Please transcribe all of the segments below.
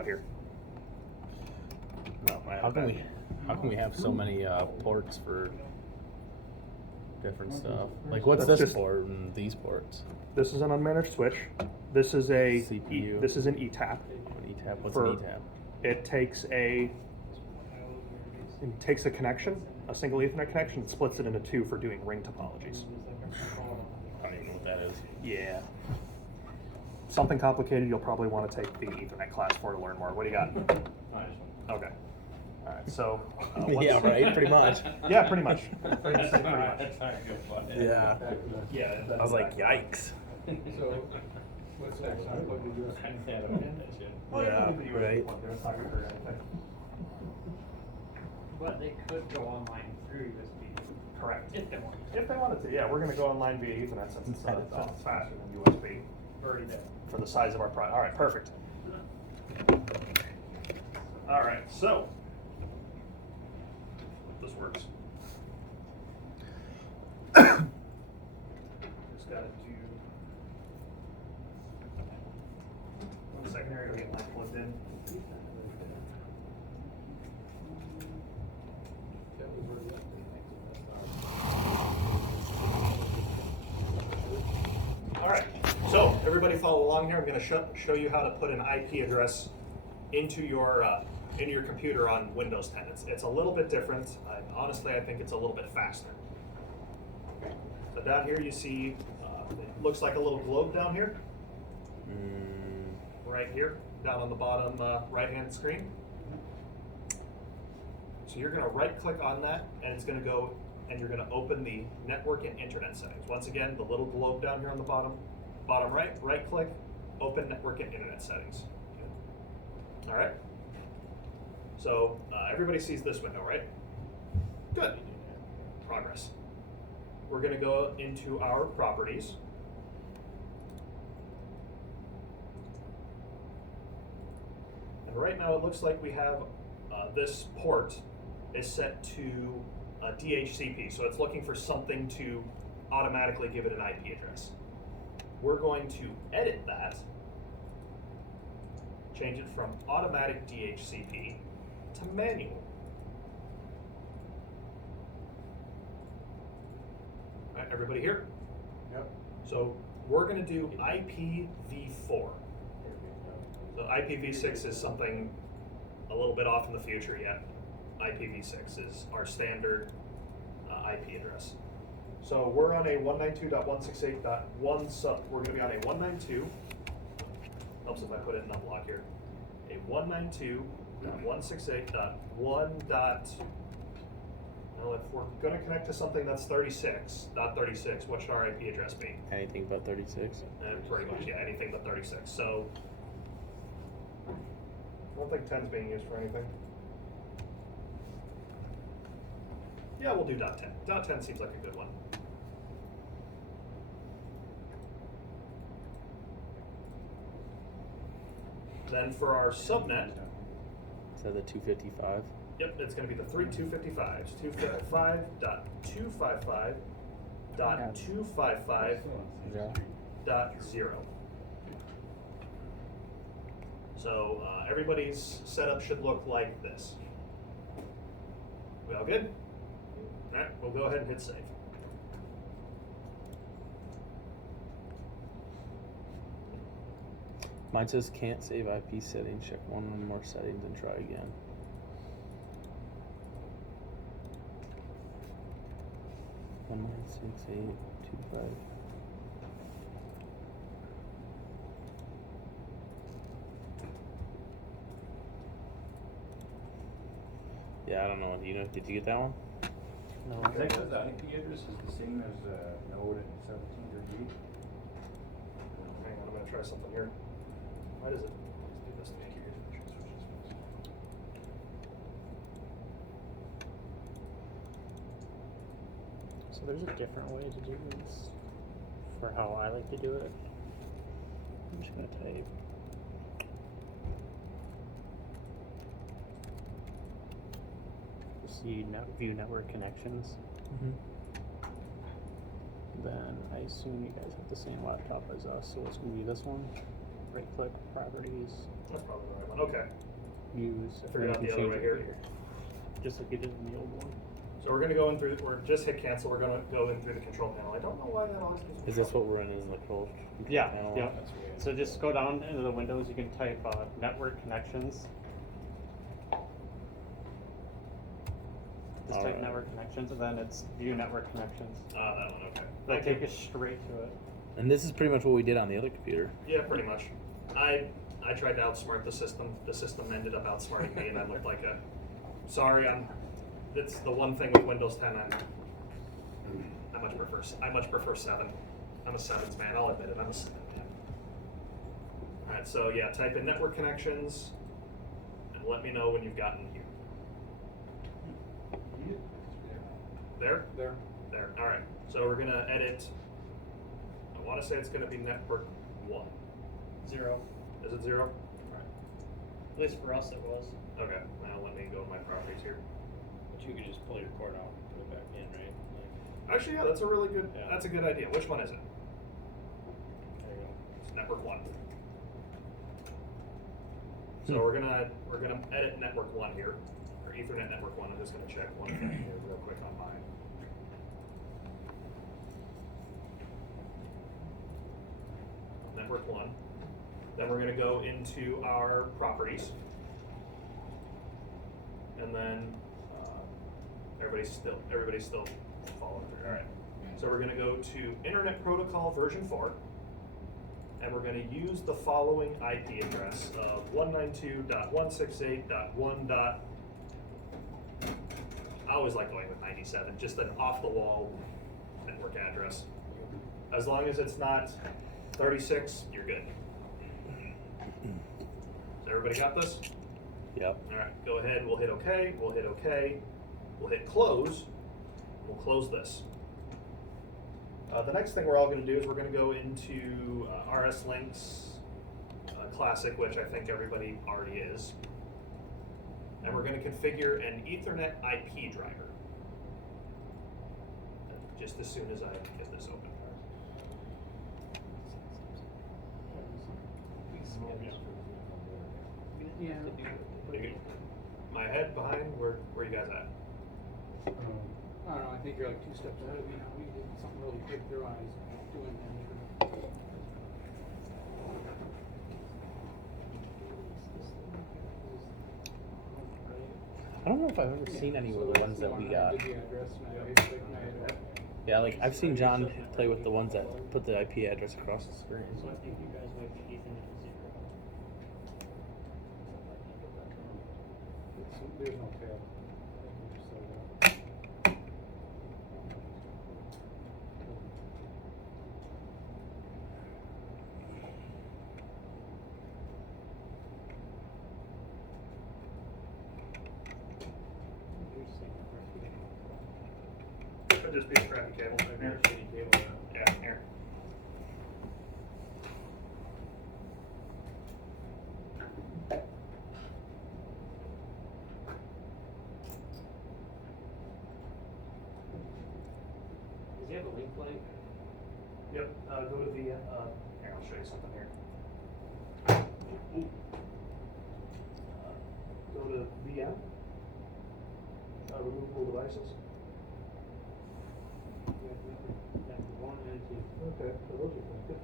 out here. No, How can we have so many ports for different stuff? Like, what's That's this just- port and these ports? This is an unmanaged switch. This is a CPU. This is an ETAP. An ETAP. What's For- an ETAP? It takes a connection, a single Ethernet connection, and splits it into two for doing ring topologies. I don't even know what that is. Yeah. Something complicated you'll probably want to take the Ethernet class for to learn more. What do you got? Okay. All right. So. Yeah, right. Pretty much. Yeah, pretty much. Yeah. Yeah. I was like, yikes. So, what's next? I'm plugging the USB. Oh, Yeah, leave the USB right. plug there. It's not gonna hurt anything. But they could go online through USB. Correct. If they want. If they wanted to, yeah, we're going to go online via Ethernet since it's faster than USB Already there. for the size of our product. All right, perfect. All right, so this works. Just got to do 1 second here to get mine plugged in. All right, so everybody follow along here. I'm going to show you how to put an IP address into your computer on Windows 10. It's a little bit different. Honestly, I think it's a little bit faster. So down here you see, it looks like a little globe down here. Right here, down on the bottom right-hand screen. So you're going to right-click on that, and it's going to go, and you're going to open the network and internet settings. Once again, the little globe down here on the bottom right, right-click, open network and internet settings. All right. So everybody sees this window, right? Good. Progress. We're going to go into our properties. And right now it looks like we have this port is set to DHCP, so it's looking for something to automatically give it an IP address. We're going to edit that, change it from automatic DHCP to manual. All right, everybody here? Yep. So we're going to do IPv4. So IPv6 is something a little bit off in the future yet. IPv6 is our standard IP address. So we're on a 192.168.1 sub. We're going to be on a 192. Helps if I put it in unblock here. A 192.168.1 dot. Well, if we're going to connect to something that's 36.36, what should our IP address be? Anything but 36. And pretty much, yeah, anything but 36. So I don't think 10 is being used for anything. Yeah, we'll do .10. .10 seems like a good one. Then for our subnet, Is that the 255? yep, it's going to be the 3255s. 255.255.255.0. So everybody's setup should look like this. We all good? All right, we'll go ahead and hit save. Mine says can't save IP settings. Check one more settings and try again. One 192.168.2.5. Yeah, I don't know. You know, did you get that one? No. Texas IP address is the same as node at 1738. Hang on, I'm going to try something here. Why does it do this to me? So there's a different way to do this for how I like to do it. I'm just gonna type. See view network connections. Then I assume you guys have the same laptop as us, so it's gonna be this one. Right click properties. That's probably the right one. okay. use. I figured out the other way here. Just like you did in the old one. So we're gonna go in through, we're just hit cancel, we're gonna go in through the control panel. I don't know why that always gives me Is this trouble. what we're in? Is the control? Yeah, panel? yeah. That's weird. So just go down into the windows. You can type network connections. Just type Alright. network connections, and then it's view network connections. Ah, that one, okay. That'll Okay. take us straight to it. And this is pretty much what we did on the other computer. Yeah, pretty much. I tried to outsmart the system. The system ended up outsmarting me, and I looked like a. Sorry, it's the one thing with Windows 10. I much prefer 7. I'm a 7s man. I'll admit it. I'm a 7 man. All right, so yeah, type in network connections, and let me know when you've gotten here. There. There. There. All right. So we're gonna edit. I want to say it's gonna be network 1. 0. Is it 0? At least for us it was. Okay, now let me go to my properties here. But you could just pull your cord out and put it back in, right? Like, Actually, yeah, that's a really good, Yeah. that's a good idea. Which one is it? there you go. It's network 1. So we're gonna edit network 1 here, or Ethernet network 1. I'm just gonna check one thing here real quick on mine. Network 1. Then we're gonna go into our properties. And then everybody's still following through. All right. So we're going to go to Internet Protocol version 4, and we're going to use the following IP address of 192.168.1. I always like going with 97, just an off-the-wall network address. As long as it's not 36, you're good. So everybody got this? Yep. All right, go ahead, we'll hit OK, we'll hit OK, we'll hit close, we'll close this. The next thing we're all going to do is we're going to go into RS Links Classic, which I think everybody already is. And we're going to configure an Ethernet IP driver. Just as soon as I get this open. Yeah. My head behind, where you guys at? I don't know, I think you're like 2 steps ahead of me now. You did something really quick there when I was doing that. I don't know if I've ever seen any of the ones that we got. Yeah, like I've seen John play with the ones that put the IP address across the screen. So I think you guys went to Ethernet to 0. There's no tab. Could just be a crappy cable. Here. Yeah, here. Does he have a link blank? Yep, go to the, here, I'll show you something here. Go to VM, removable devices. Yeah, 1 and 2. Okay, so those are connected.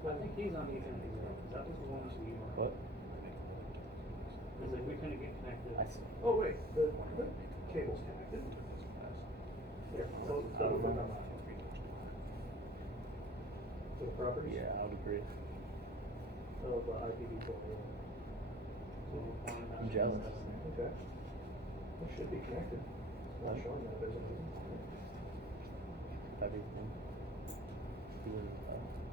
I think he's on Ethernet 0. That was the one we were. What? Because like we couldn't get connected. I see. Oh, wait, the cable's connected. Here, so, double click on that. To the properties? Yeah, I would agree. Of IPv4. I'm jealous. Okay. It should be connected. It's not showing that, isn't it? Everything. Even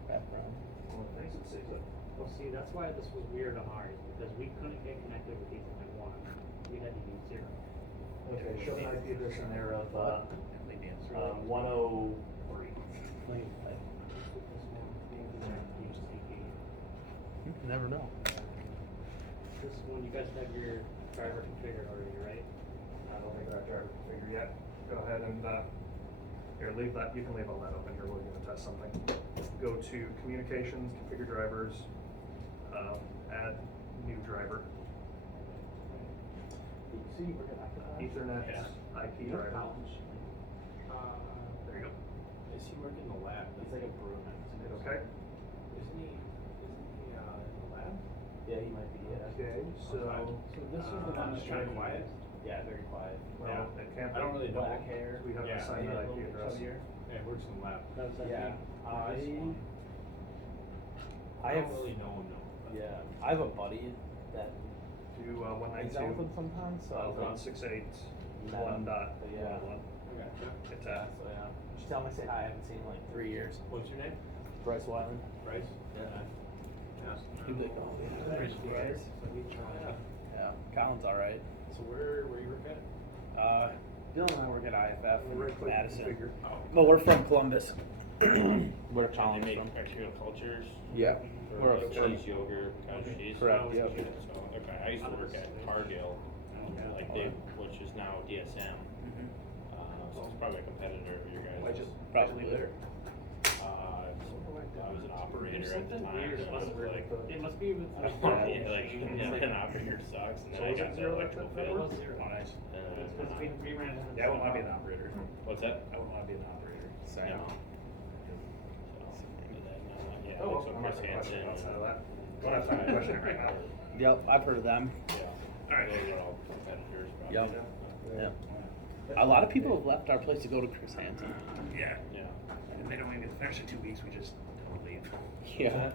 background. Well, it thinks it sees it. Well, see, that's why this was weird on ours, because we couldn't get connected with Ethernet 1. We had to use 0. Okay, show an IP address in there of, 103. You can never know. This one, you guys have your driver configured already, right? I don't think that driver configured yet. Go ahead and, here, leave that, you can leave all that open here, we're gonna test something. Go to communications, configure drivers, add new driver. See, we're gonna. Ethernet Yeah. IP driver. There you go. Is he working in the lab? He's like a brewman. Hit okay. Isn't he in the lab? Yeah, he might be, yeah. Okay, so So this is the one just that's kind of very quiet. Yeah, very quiet. well, it can't I don't be. really know. Black hair. We haven't Yeah, assigned that IP address. Yeah, he works in the lab. That's Yeah, This one. I I have, don't really know him, no. but- yeah, I have a buddy that Do hangs 192. out with him sometimes, so. 168 Met him, 1 dot but yeah. 101. Okay, yeah. Hit Yeah, that. so yeah. Just tell him I say hi, I haven't seen him in like 3 years. What's your name? Bryce Wyland. Bryce? Yeah. Yeah. He'd be like, oh, yeah. Bryce You Wyland. guys? Yeah. Yeah, Colin's alright. So where you work at? Dylan and I work at IFF in Right click Madison. configure. Oh. But we're from Columbus. Where They Colin's make from. bacterial cultures. Yeah. For We're like a- cheese, yogurt, cottage cheese. Correct, So, yep. okay, I used to work at Cargill, like they, which is now DSM. So it's probably a competitor of your guys'. Why'd you Probably. leave there? I was an operator There's at the something time. weird. So it was like, It must be with. yeah, like an operator sucks, and then I got the electrical It field. was zero. Oh, nice. We ran it. Yeah, I wouldn't want to be an operator. What's that? I wouldn't want to be an operator. No. So, and then, yeah, Oh, well, so I'm not Chris gonna question Hansen. outside of that. Don't have time to question it right now. Yep, I've heard of them. Yeah. Alright. Those are all competitors. probably. Yep. Yeah. A lot of people have left our place to go to Chris Hansen. Yeah. Yeah. And they don't even get to finish in 2 weeks, we just don't leave. Yeah.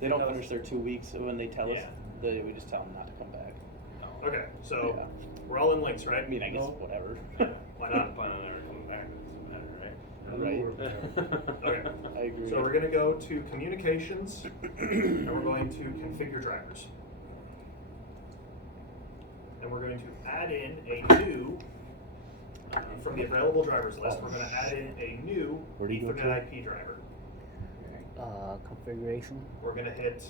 They don't finish their 2 weeks when they tell us, Yeah. we just tell them not to come back. Okay, so Yeah. we're all in links, right? I mean, I guess whatever. Why I not? don't plan on ever coming back, it doesn't Right. matter, right? Okay. I agree. So we're gonna go to communications, and we're going to configure drivers. And we're going to add in a new, from the available drivers list, we're gonna add in a new Where do you go Ethernet to? IP driver. configuration. We're gonna hit,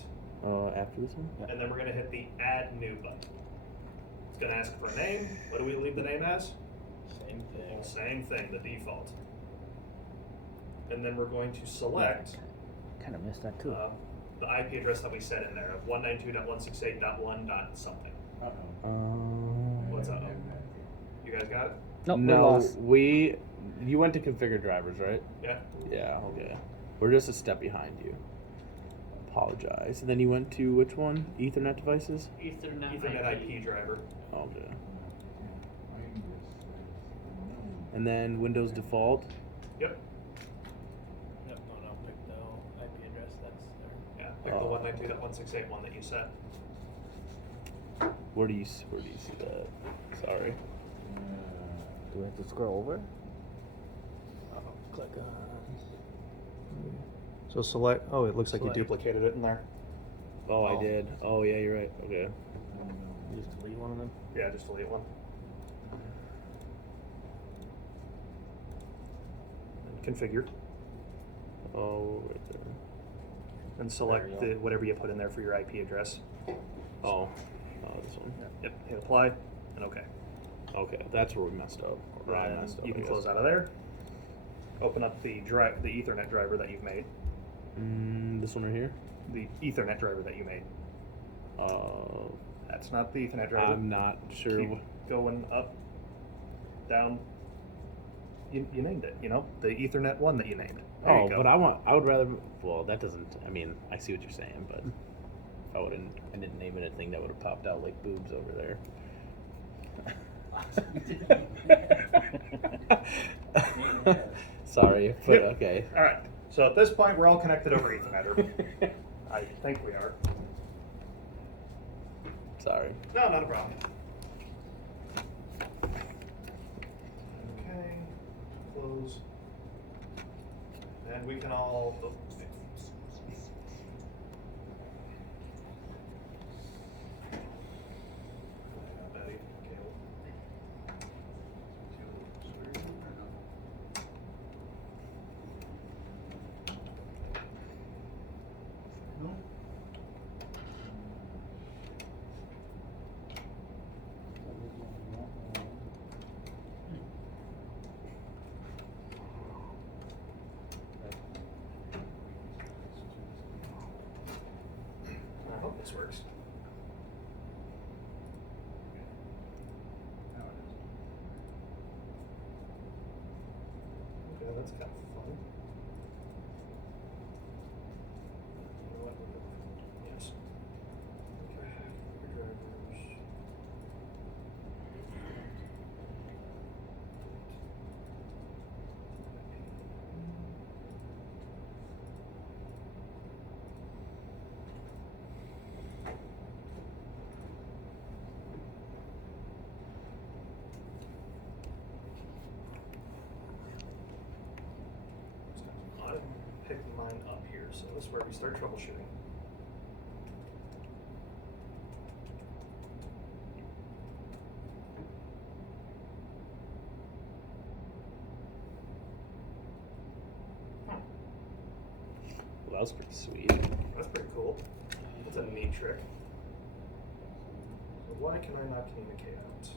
After this one? and then we're gonna hit the add new button. It's gonna ask for a name. What do we leave the name as? Same thing. Same thing, the default. And then we're going to select Kind of missed that too. the IP address that we set in there of 192.168.1. something. What's up? You guys got it? Nope, we're No, lost. you went to configure drivers, right? Yeah? Yeah, okay. We're just a step behind you. Apologize. And then you went to which one? Ethernet devices? Ethernet IP driver. Okay. And then Windows default. Yep. Yep, I'll pick the IP address that's there. Yeah. Pick the 192.168 that you set. Where do you see that? Sorry. Do we have to scroll over? Click on. So select. Oh, it looks like Select. you duplicated it in there. Oh, Oh. I did. Oh, yeah, you're right. Okay. Just delete one of them. Yeah, just delete one. And configure. Oh, right there. And select There you the whatever you put in there for your IP address. Oh, this one. Yep. Hit apply. And okay. Okay, that's where we messed up. Or I Then messed up. you can I close guess. out of there. Open up the Ethernet driver that you've made. This one right here. The Ethernet driver that you made. That's not the Ethernet driver. I'm not sure. Keep going up, down. You named it, you know? The Ethernet one that you named. There Oh, you go. but I would rather. Well, that doesn't. I mean, I see what you're saying, but if I didn't name it anything, that would have popped out like boobs over there. Sorry, but Yep. okay. All right. So at this point, we're all connected over Ethernet. Or I think we are. Sorry. No, not a problem. Okay. Close. And we can all. Oh. Betty, Caleb. that's kind of fun. Yes. Okay. Drivers. I'm picking mine up here, so this is where we start troubleshooting. Well, that was pretty sweet. That's pretty cool. That's a neat trick. So why can I not communicate out?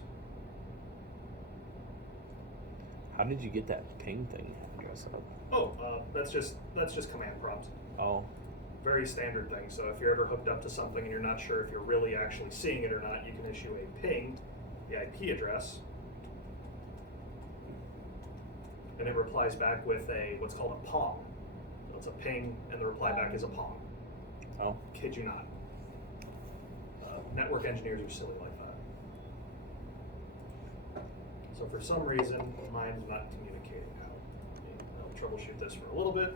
How did you get that ping thing address up? Oh, that's just command prompt. Oh, Very standard thing. So if you're ever hooked up to something and you're not sure if you're really actually seeing it or not, you can issue a ping, the IP address, and it replies back with a what's called a pong. So it's a ping, and the reply back is a pong. oh, Kid you not. Network engineers are silly like that. So for some reason, mine's not communicating out. I'll troubleshoot this for a little bit.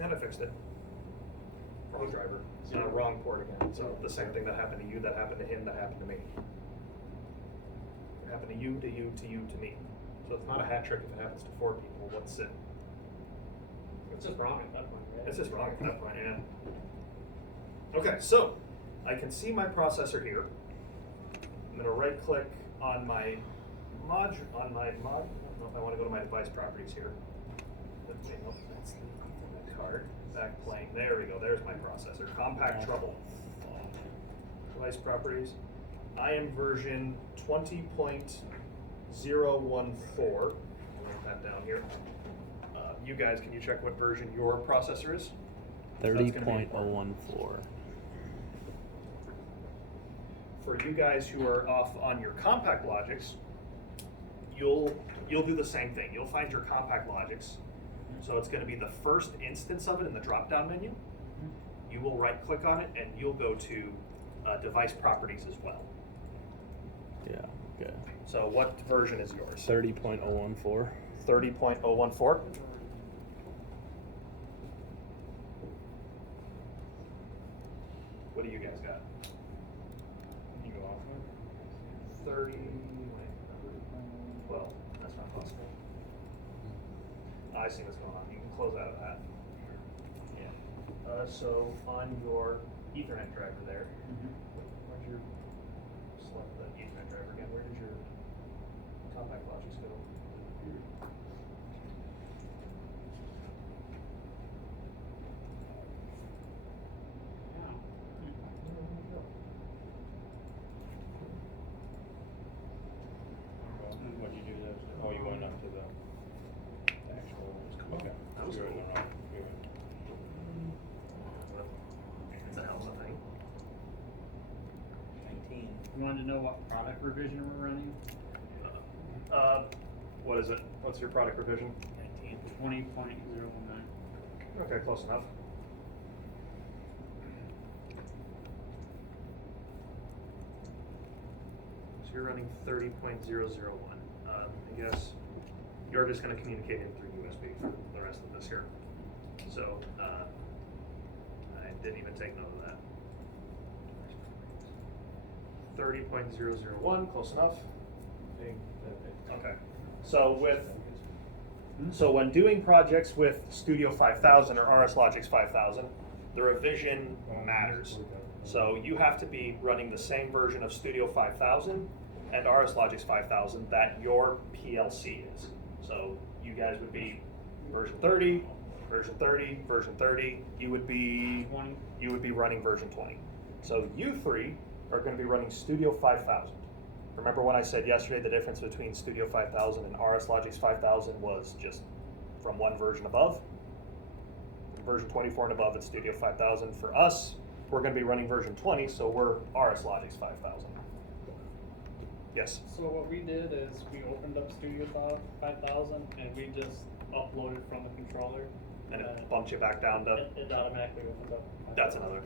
And I fixed it. Wrong driver. Wrong port again. So the same thing that happened to you, that happened to him, that happened to me. It happened to you, to you, to you, to me. So it's not a hat trick if it happens to 4 people. What's it? It's just wrong at that point, right? It's just wrong at that point, yeah. Okay, so I can see my processor here. I'm gonna right click on my I don't know if I wanna go to my device properties here. Okay, nope, that's the Ethernet card. Back plane, there we go, there's my processor. Compact trouble. Device properties. I am version 20.014. I'll write that down here. You guys, can you check what version your processor is? That's gonna be important. 30.014. For you guys who are off on your compact logics, you'll do the same thing. You'll find your compact logics. So it's going to be the first instance of it in the drop-down menu. You will right-click on it, and you'll go to device properties as well. Yeah, okay. So what version is yours? 30.014. 30.014. What do you guys got? You go off of it? 30. Well, that's not possible. I see what's going on. You can close out of that. Yeah. So on your Ethernet driver there, where's your select the Ethernet driver again? Where did your compact logics go? What'd you do there? Oh, you went up to the actual, okay. That was You're in cool. the wrong, you're in- It's a hell of a thing. 19. You wanted to know what product revision we're running? What is it? What's your product revision? 19. 20.019. Okay, close enough. So you're running 30.001. I guess you're just going to communicate in through USB for the rest of this here. So I didn't even take note of that. 30.001, close enough. Okay. So when doing projects with Studio 5000 or RS Logix 5000, the revision matters. So you have to be running the same version of Studio 5000 and RS Logix 5000 that your PLC is. So you guys would be version 30, version 30, version 30. You would be 20. running version 20. So you three are going to be running Studio 5000. Remember when I said yesterday the difference between Studio 5000 and RS Logix 5000 was just from one version above? Version 24 and above at Studio 5000. For us, we're going to be running version 20, so we're RS Logix 5000. Yes? So what we did is we opened up Studio 5000 and we just uploaded from the controller. And it bumped you back down to... It automatically opens up. That's another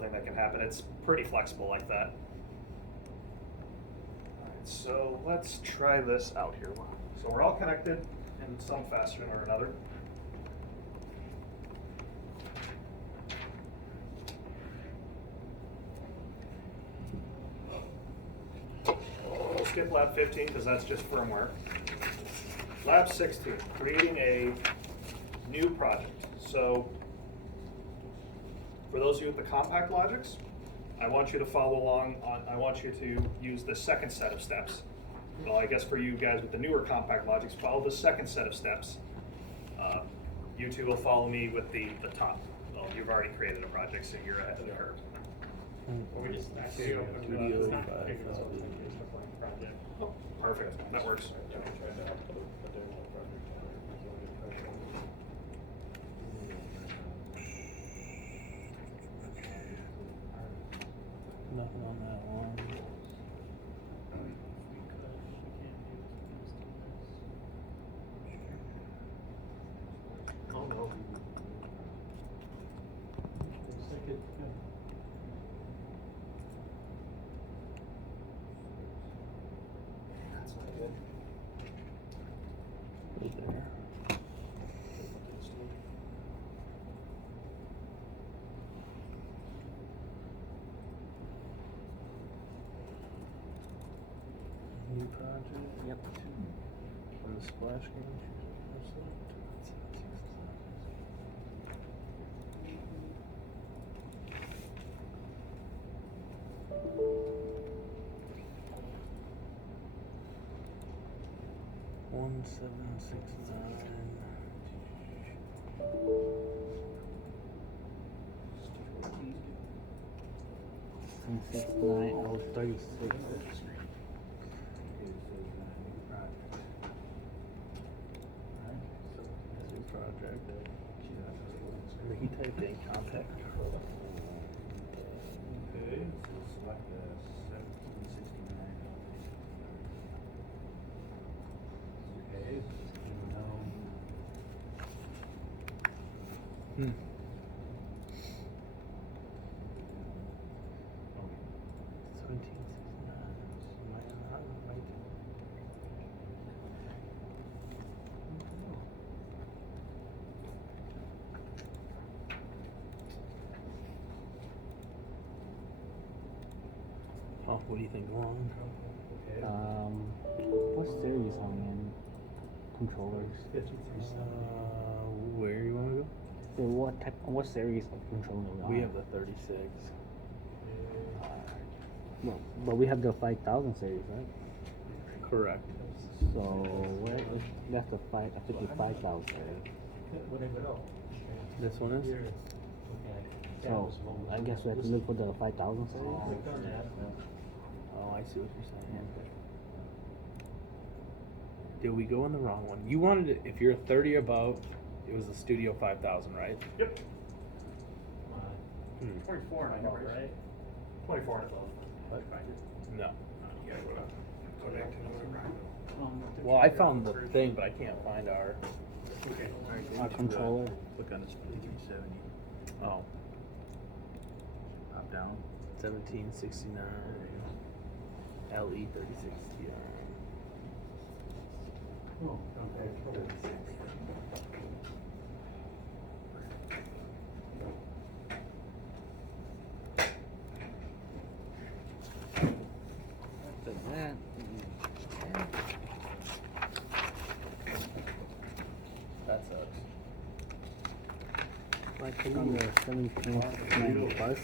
thing that can happen. It's pretty flexible like that. Alright, so let's try this out here. So we're all connected in some fashion or another. We'll skip lab 15 because that's just firmware. Lab 16, creating a new project. So for those of you with the compact logics, I want you to follow along I want you to use the second set of steps. Well, I guess for you guys with the newer compact logics, follow the second set of steps. You two will follow me with the top. Well, you've already created a project, so you're ahead of the curve. Or we just actually opened up. Studio It's not configured, so 5000. it's just a blank project. Oh, perfect, that works. Nothing on that one. Oh no. That's not good. Right there. New project. Yep. On the splash screen. One 769 New project. He typed in compact. Okay, so select the 1769. Okay, and now. Hmm. Okay. 1769. Oh, what do you think, Long? Okay. What series are we in? Controllers. Where you want to go? So what series of controller we We on? have the 36. Well, but we have the 5000 series, right? Correct. So where is that's the 55,000 series. This one is? So I guess we have to look for the 5000 series. Oh, I see what you're saying. Did we go in the wrong one? You wanted it, if you're 30 above, it was the Studio 5000, right? Yep, 24 and above, right? 24 and above. No. You gotta go back to Well, I found the thing, but I can't find our. Our controller. Click on this 2370. Oh. Pop down. 1769. LE 36 Ti. Oh, okay. After that, That sucks. I click on the 1769 plus.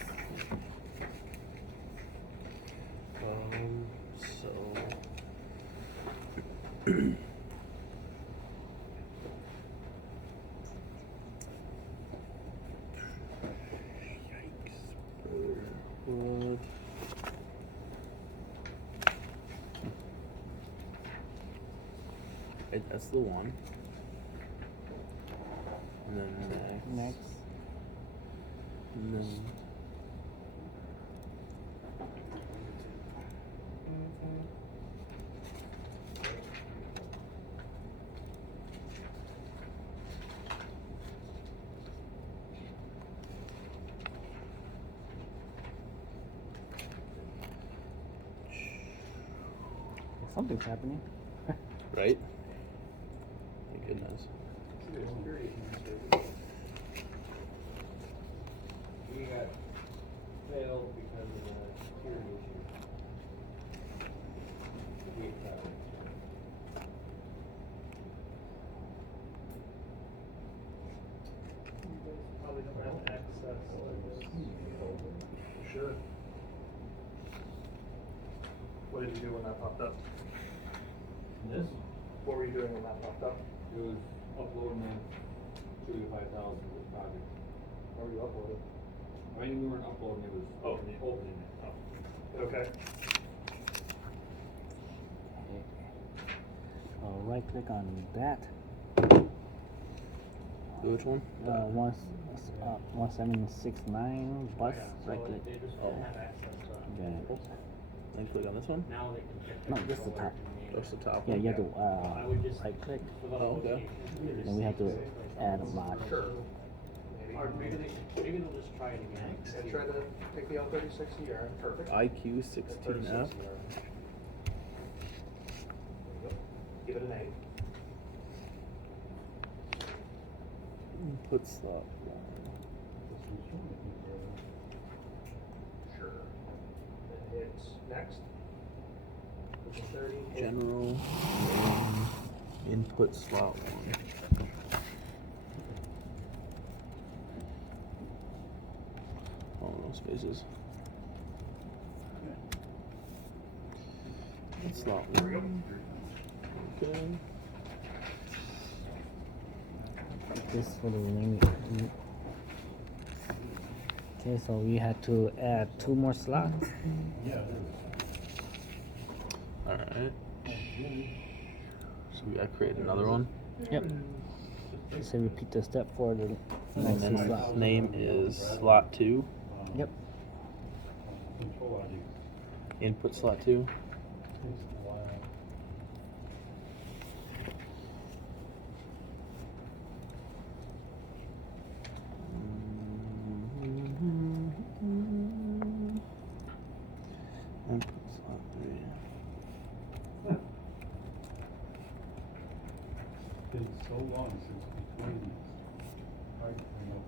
Right, that's the one. And then next. Next. And then. Something's happening. Right? Thank goodness. We got failed because of the security issue. We tried. Probably don't have access to this. Sure. What did you do when that popped up? This, What were you doing when that popped up? it was uploading that 35,000 to this project. What were you uploading? I mean, we weren't uploading, it was opening it. Okay. Right click on that. Which one? 1769 bus. Right click. They just Oh. don't have access to it. Then Then click on this one? Now they can check. No, their just the controller top. and Just the top yeah, one? you have to I would just. right click. For the Oh, okay. location, Then we have to add a mod. Sure. Or maybe they'll just try it again. And try to take the L36ER. Perfect. IQ 16F. Give it an 8. Input slot. Sure. Then hit next. Put the 30. hit General. Input slot 1. Oh, no spaces. Slot 1. Okay. This for the remaining. Okay, so we had to add 2 more slots. Alright. So we gotta create another one. Yep. So repeat the step for the And next then slot. name is slot 2. Yep. Input slot 2. Input slot 3. Been so long since we played this. Hard to know,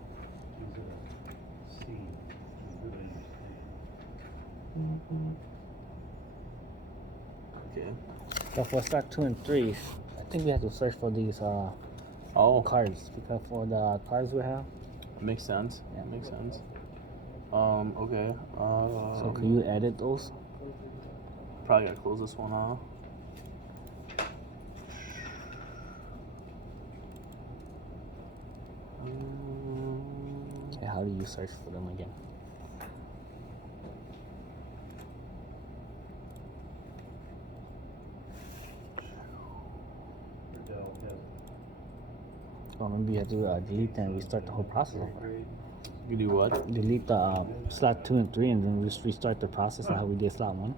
is it a C? I really understand. Okay. So for start 2 and 3, I think we have to search for these Oh, cards because for the cards we have. makes sense. Yeah. Makes sense. Okay. So can you edit those? Probably gotta close this one off. Okay, how do you search for them again? Or maybe you have to delete and restart the whole process. You do what? Delete the slot 2 and 3 and then just restart the process like how we did slot 1.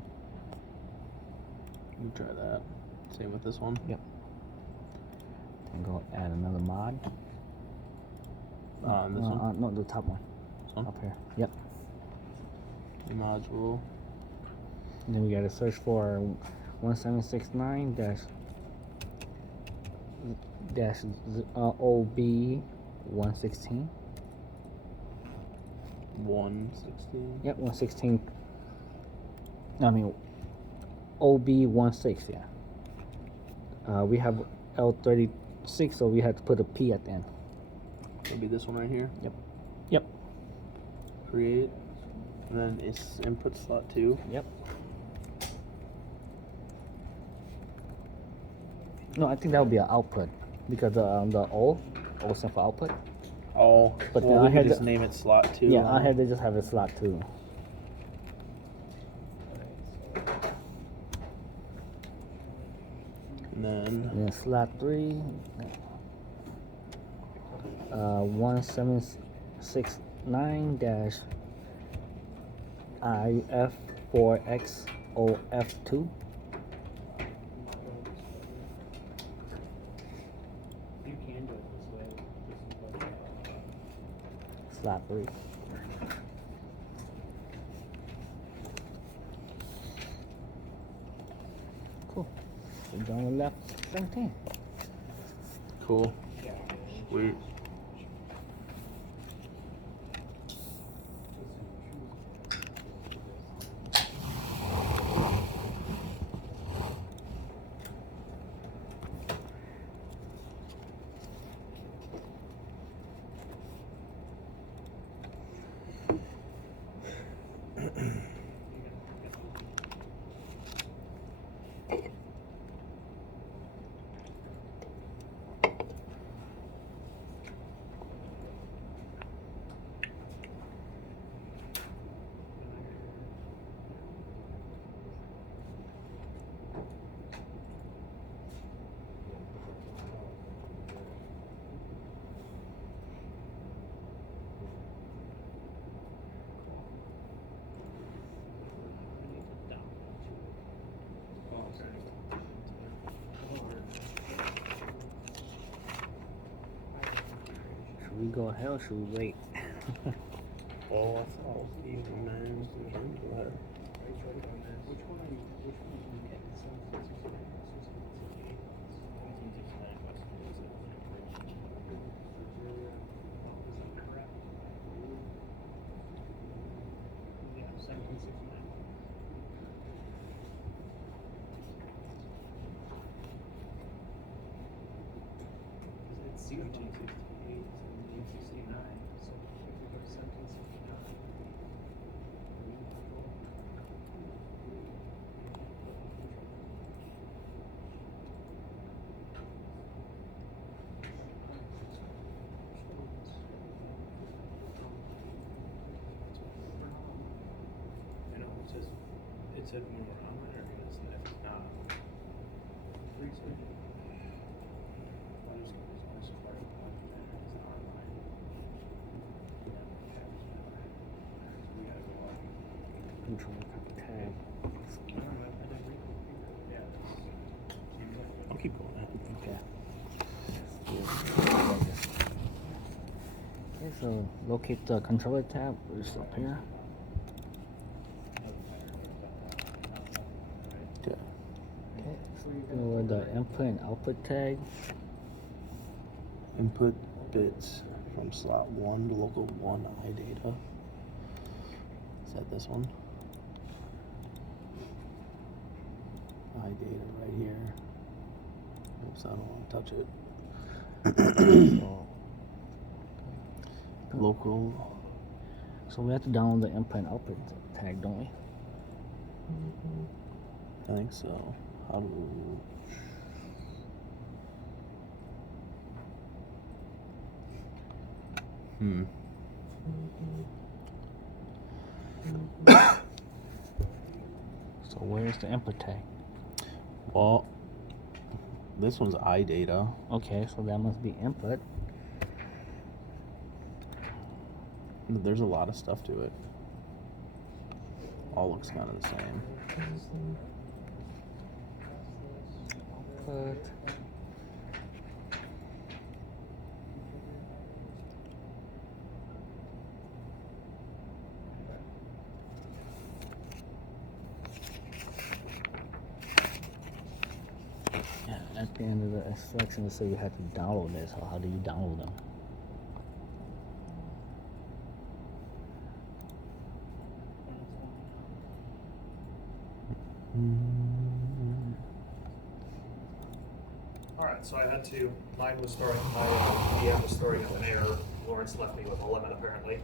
Let me try that. Same with this one. Yep. And go add another mod. And this one. No, the top one. This one. Up here. Yep. New module. And then we gotta search for 1769 OB 116. 116. Yep, 116. I mean, OB16, yeah. We have L36, so we had to put a P at the end. Maybe this one right here. Yep. Yep. Create. And then it's input slot 2. Yep. No, I think that would be an output because the O stands for output. Oh, But well, I we had could just the- name it slot 2. Yeah, I had to just have a slot too. And And then Then slot 3, 1769 IF4XOF2. You can do it this way. Slot 3. Cool. So John left 17. cool. Sweet. Should we go ahead or should we wait? Oh, I thought even man. Yeah, 1769. It's 1768, 1769, so if we go to 1769. I know, it said more on it, or it's not. Control tab. I'll keep going. Okay. Okay, so locate the controller tab, just up here. Yeah. Okay, so go with the input and output tag. Input bits from slot 1 to local 1 iData. Is that this one? iData right here. Oops, I don't want to touch it. So, Local. so we have to download the input and output tag, don't we? I think so. How do So where's the input tag? Well, this one's iData. Okay, so that must be input. There's a lot of stuff to it. All looks kind of the same. Input. Yeah, at the end of the instructions, so you have to download this. So how do you download them? Alright, so I had to, mine was throwing, my DM was throwing up an error. Lawrence left me with a lemon apparently.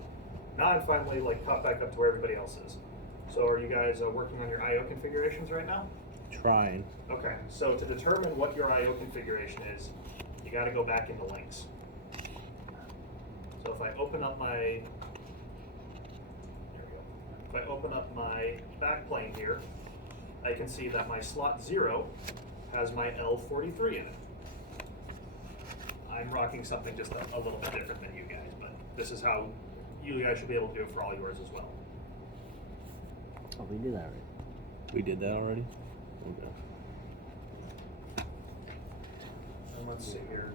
Now I'm finally like caught back up to where everybody else is. So are you guys working on your IO configurations right now? Trying. Okay, so to determine what your IO configuration is, you gotta go back into links. So if I open up my, there we go. If I open up my backplane here, I can see that my slot 0 has my L43 in it. I'm rocking something just a little bit different than you guys, but this is how you guys should be able to do it for all yours as well. Oh, we did that already. We did that already? Okay. And let's see here.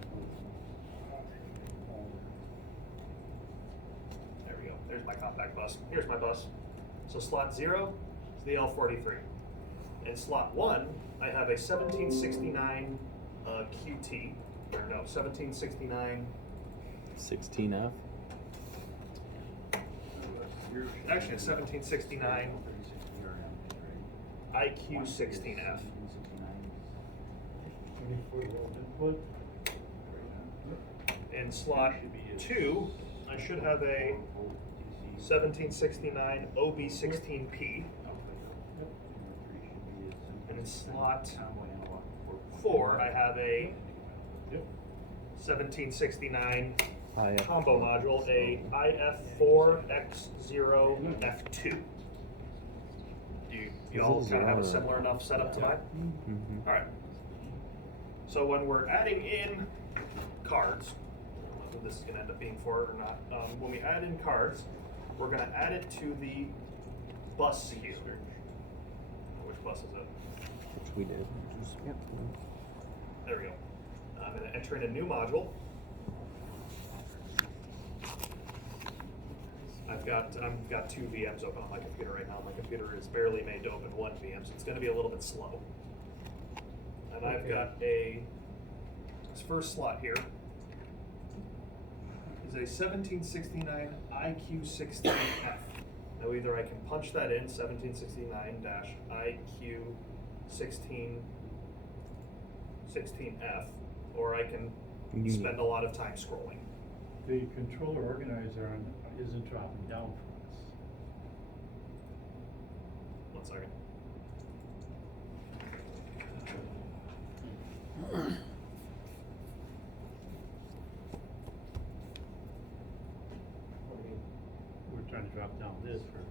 There we go. There's my compact bus. Here's my bus. So slot 0 is the L43. In slot 1, I have a 1769 QT, or no, 1769, 16F. actually a 1769 IQ16F. In slot 2, I should have a 1769 OB16P. And in slot 4, I have a 1769 combo module, a IF4X0F2. Do you all kind of have a similar enough setup to mine? Mm-hmm. All right. So when we're adding in cards, I don't know who this is going to end up being for or not. When we add in cards, we're going to add it to the bus here. Which bus is it? Which we did. Yep. There we go. I'm going to enter in a new module. I've got 2 VMs open on my computer right now. My computer is barely made to open 1 VM, so it's going to be a little bit slow. And I've got this first slot here is a 1769 IQ16F. Now either I can punch that in, 1769-IQ16F, or I can spend a lot of time scrolling. The controller organizer isn't dropping down for us. 1 second. We're trying to drop down this for.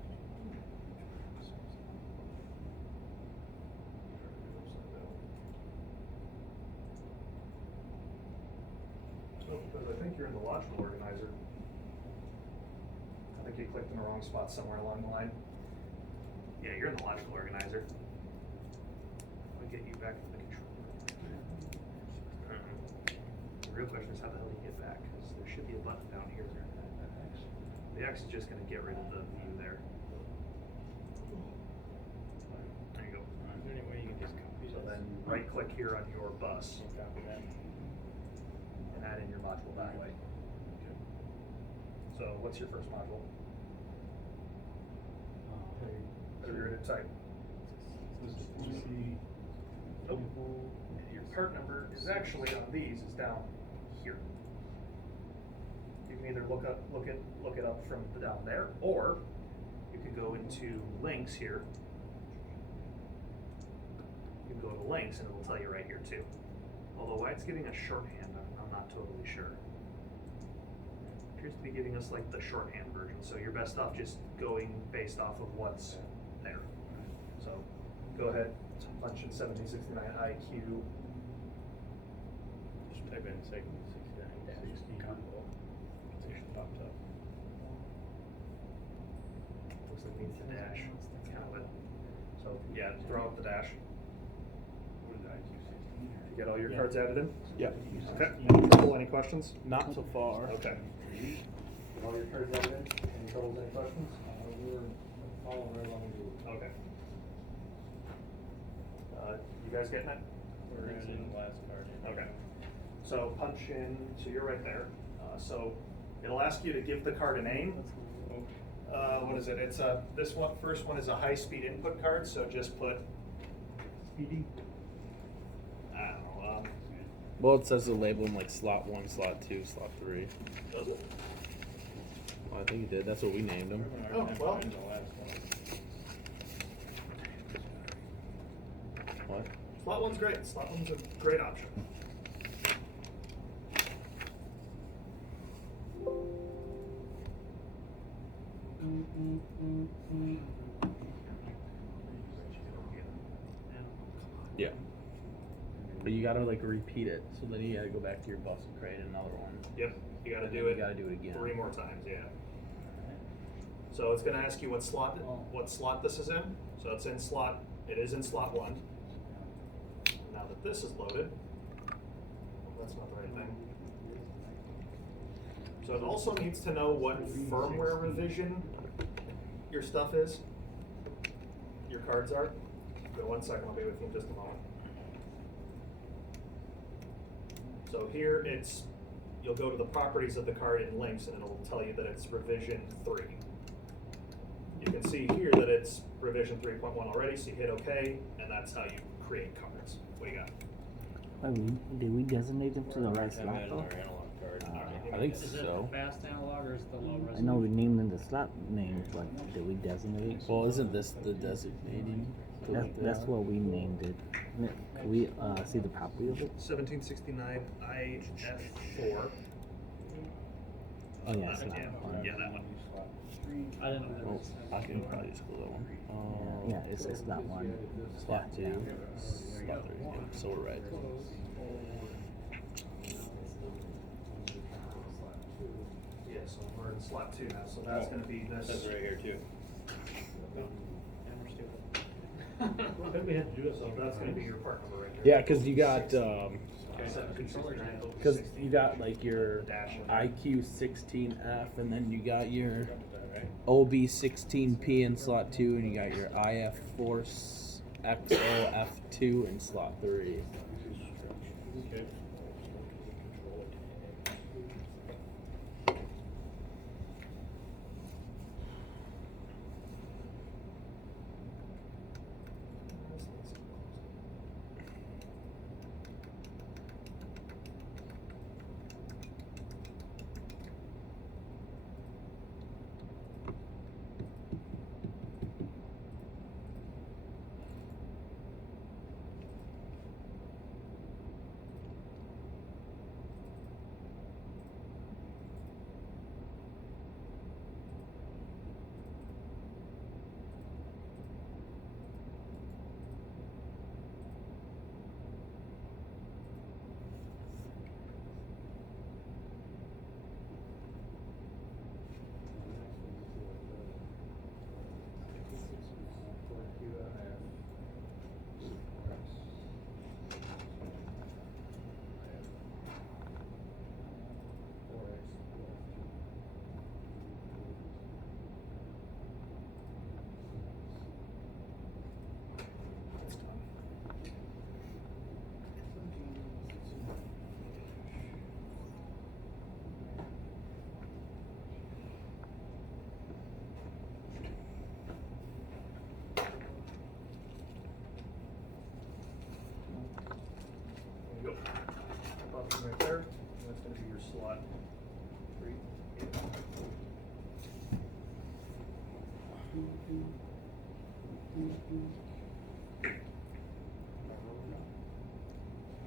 Oh, because I think you're in the logical organizer. I think you clicked in the wrong spot somewhere along the line. Yeah, you're in the logical organizer. I'll get you back to the controller. The real question is how the hell do you get back? Because there should be a button down here. The X is just going to get rid of the view there. There you go. Is there any way you can just copy So this? then right click here on your bus Can you copy that? and add in your module that way. So what's your first module? Whatever you're going to type. Nope. Your part number is actually on these is down here. You can either look it up from down there, or you can go into links here. You can go to links and it will tell you right here too. Although why it's giving us shorthand, I'm not totally sure. It appears to be giving us like the shorthand version, so you're best off just going based off of what's there. So go ahead, punch in 1769 IQ. Just type in 69 combo. Station pops up. Looks like it needs the dash. That's kind of it. So yeah, throw out the dash. You get all your cards added in? Yep. Okay. Any trouble? Any questions? Not so far. Okay. All your cards added in? Any troubles? Any questions? We're following right along the. Okay. You guys getting it? We're in the last card. Okay. So punch in. So you're right there. So it'll ask you to give the card a name. What is it? It's this one. First one is a high-speed input card. So just put Speedy? I don't know. Well, it says the label in like slot 1, slot 2, slot 3. Does it? Well, I think it did. That's what we named them. Oh, well. In the last one. What? Slot one's great. Slot one's a great option. Yeah. But you gotta like repeat it, so then you gotta go back to your bus and create another one. Yep, you gotta And do then it. You gotta do it again. 3 more times, yeah. So it's gonna ask you what slot this is in. So it's in slot, it is in slot 1. Now that this is loaded, that's not the right thing. So it also needs to know what firmware revision your stuff is, your cards are. Go 1 second, I'll be with you in just a moment. So here you'll go to the properties of the card in links and it'll tell you that it's revision 3. You can see here that it's revision 3.1 already, so you hit OK, and that's how you create cards. What do you got? Did we designate them to the right Have slot that in though? our analog card. I think Is it so. the fast analog or is it the low resolution? I know we named them the slot names, but did we designate? Well, isn't this the designating? That's what we named it. Can we see the copy of it? 1769 IF4. Oh yeah, slot Yeah, one. yeah, that one. I didn't know. Oh, I can probably just go that one. Yeah, it's slot 1. Slot Yeah, 2. Slot 3. Yeah, so we're right. Yeah, so we're in slot 2 now, so that's going to be It this. says right here too. Yeah, we're stupid. Well, maybe we had to do it, so that's going to be your part number right there. Yeah, because you got Because you got like your Dash in there. IQ16F, and then you got your OB16P in slot 2, and you got your IF4XOF2 in slot 3. Okay. There you go. Button right there. And that's going to be your slot 3.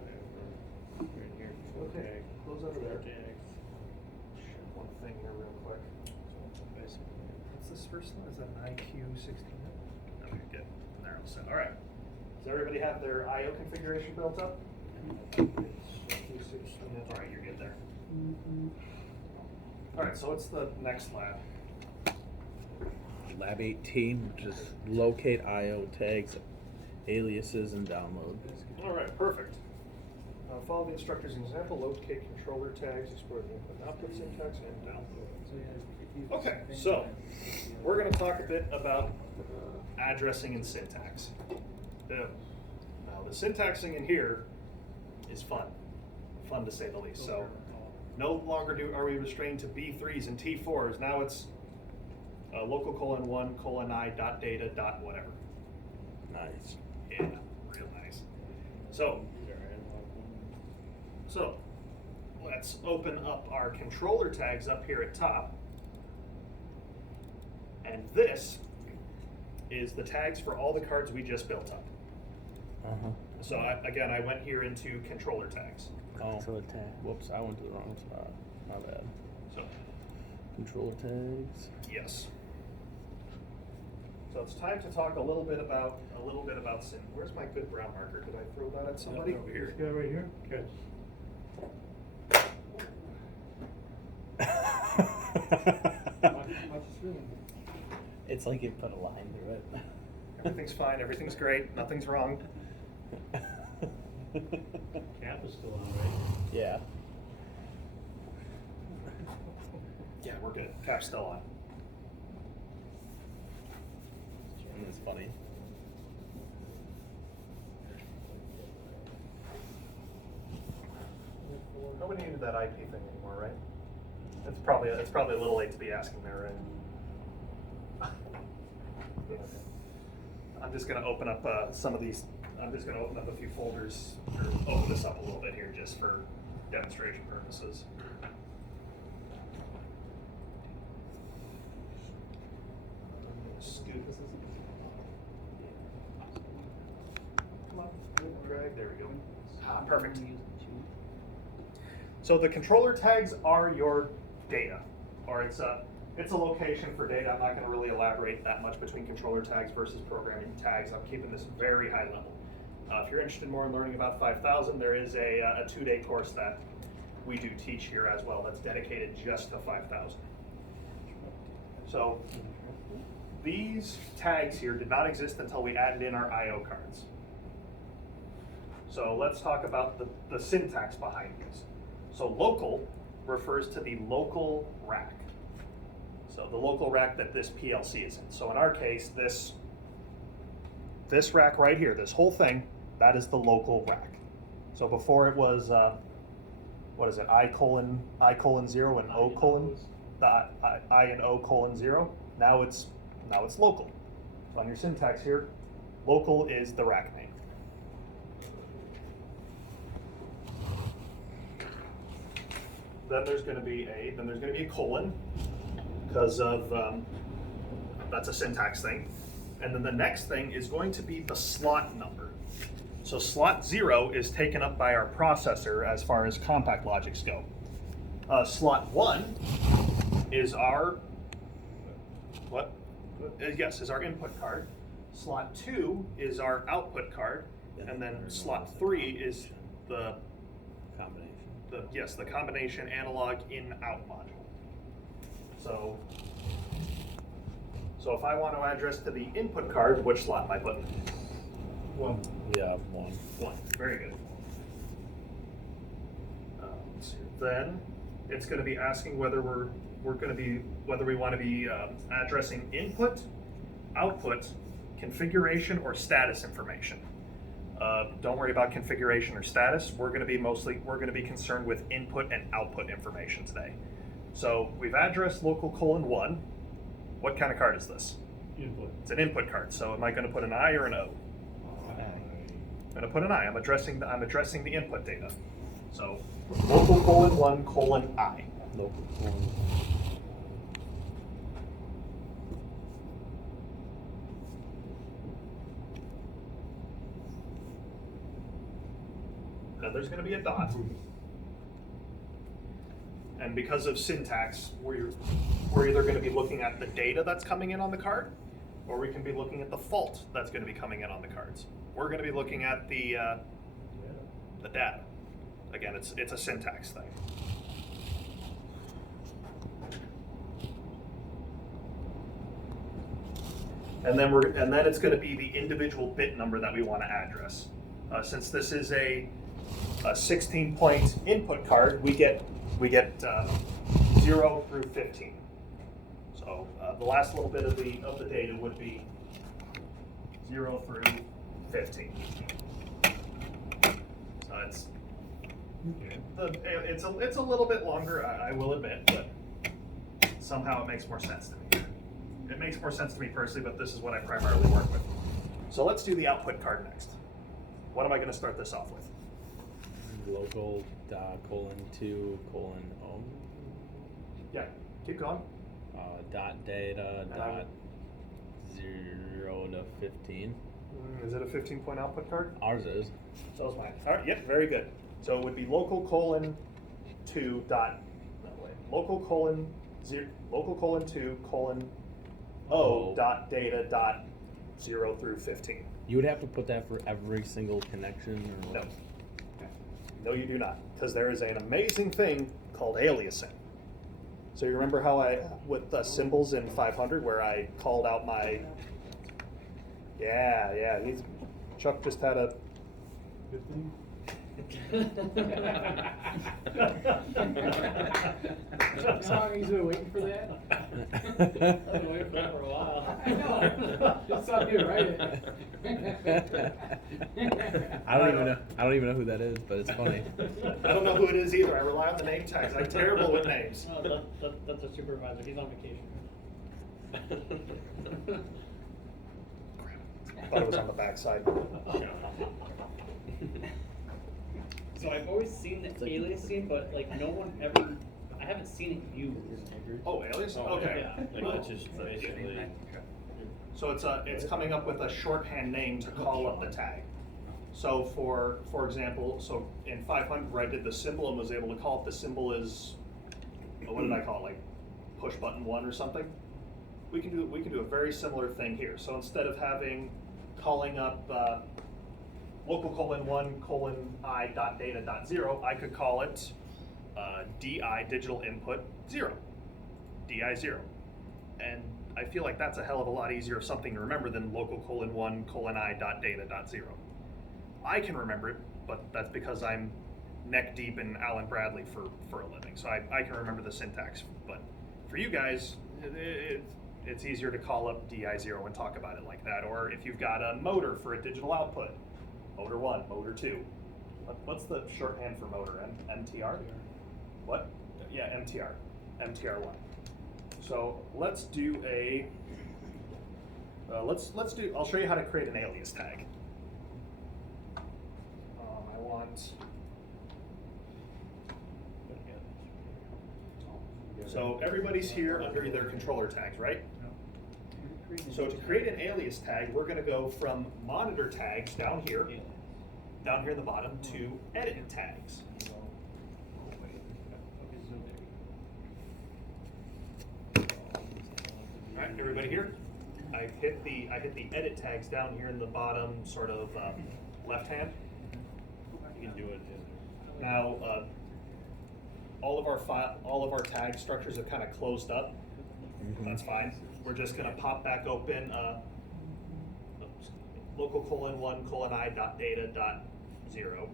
Right here. Okay, close out of there. Tags. Share one thing here real quick. What's this first one? Is that an IQ16? Okay, good. And they're all set. All right. Does everybody have their I/O configuration built up? All right, you're good there. All right, so what's the next lab? Lab 18, which is locate IO tags, aliases, and download. All right, perfect. Follow the instructor's example, locate controller tags, explore the input and output syntax, and download. Okay, so we're going to talk a bit about addressing and syntax. Now, the syntaxing in here is fun to say the least. So no longer are we restrained to B3s and T4s. Now it's local :1 :I dot data dot whatever. Nice. Yeah, real nice. So let's open up our controller tags up here at top. And this is the tags for all the cards we just built up. Uh-huh. So again, I went here into controller tags. Oh, Controller tag. whoops, I went to the wrong spot. My bad. So Controller tags. yes. So it's time to talk a little bit about sin. Where's my good brown marker? Did I throw that at somebody? Over here. This guy right here? Good. Much feeling. It's like you put a line through it. Everything's fine. Everything's great. Nothing's wrong. Cap is still on, right? Yeah. Yeah, we're good. Cap's still on. It's funny. Nobody needed that IP thing anymore, right? It's probably a little late to be asking there, right? I'm just gonna open up some of these. I'm just gonna open up a few folders, or open this up a little bit here, just for demonstration purposes. I'm gonna scoot this. Come on, drag. There we go. Ah, perfect. So the controller tags are your data, or it's a location for data. I'm not going to really elaborate that much between controller tags versus programming tags. I'm keeping this very high level. If you're interested more in learning about 5000, there is a 2-day course that we do teach here as well that's dedicated just to 5000. So these tags here did not exist until we added in our I/O cards. So let's talk about the syntax behind these. So local refers to the local rack. So the local rack that this PLC is in. So in our case, this rack right here, this whole thing, that is the local rack. So before it was, what is it, I:0 and O:, the I and O:0. Now it's local. So on your syntax here, local is the rack name. Then there's going to be a colon, because of that's a syntax thing, and then the next thing is going to be the slot number. So slot 0 is taken up by our processor as far as compact logics go. Slot 1 is our is our input card. Slot 2 is our output card, and then slot 3 is the Combination. the combination analog in-out module. So if I want to address to the input card, which slot am I putting? 1. Yeah, 1. 1. Very good. Let's see. Then it's going to be asking whether we want to be addressing input, output, configuration, or status information. Don't worry about configuration or status. We're going to be concerned with input and output information today. So we've addressed local :1. What kind of card is this? Input. It's an input card. So am I going to put an I or an O? I'm going to put an I. I'm addressing the input data. So local :1 I. Local. Then there's going to be a dot. And because of syntax, we're either going to be looking at the data that's coming in on the card, or we can be looking at the fault that's going to be coming in on the cards. We're going to be looking at the data. Again, it's a syntax thing. And then it's going to be the individual bit number that we want to address. Since this is a 16-point input card, we get 0 through 15. So the last little bit of the data would be 0 through 15. So it's a little bit longer, I will admit, but somehow it makes more sense to me. It makes more sense to me personally, but this is what I primarily work with. So let's do the output card next. What am I going to start this off with? Local :2 :O. Yeah, keep going. Dot data And dot 0 to 15. Is it a 15-point output card? Ours is. So is mine. All right, yep, very good. So it would be local :2 dot, no, wait, local :2 O.data.0 through 15. You would have to put that for every single connection or No. what? No, you do not, because there is an amazing thing called aliasing. So you remember how with the symbols in 500, where I called out my, Chuck just had a, Good thing. No, he's been waiting for that. I've been waiting for that for a while. I know. Just saw you write it. I don't even know who that is, but it's funny. I don't know who it is either, I rely on the name tags, I'm terrible with names. No, that's a supervisor, he's on vacation. I thought it was on the backside. So I've always seen the aliasing, but like no one ever, I haven't seen it used. Oh, alias? Okay. Yeah. Like that's just basically. So it's coming up with a shorthand name to call up the tag. So for example, so in 500 where I did the symbol and was able to call it, the symbol is, what did I call it, like push button 1 or something? We can do a very similar thing here. So instead of calling up local:1:i.data.0, I could call it DI digital input 0, DI 0. And I feel like that's a hell of a lot easier of something to remember than local:1:i.data.0. I can remember it, but that's because I'm neck deep in Alan Bradley for a living, so I can remember the syntax. But for you guys, it's easier to call up DI0 and talk about it like that. Or if you've got a motor for a digital output, motor 1, motor 2. What's the shorthand for motor? MTR? What? Yeah, MTR. MTR1. So let's do I'll show you how to create an alias tag. I want, so everybody's here under their controller tags, right? So to create an alias tag, we're going to go from monitor tags down here in the bottom, to edit tags. All right, everybody here? I hit the edit tags down here in the bottom, sort of left hand. You can do it. Now, all of our tag structures have kind of closed up. That's fine. We're just going to pop back open local:1:i.data.0.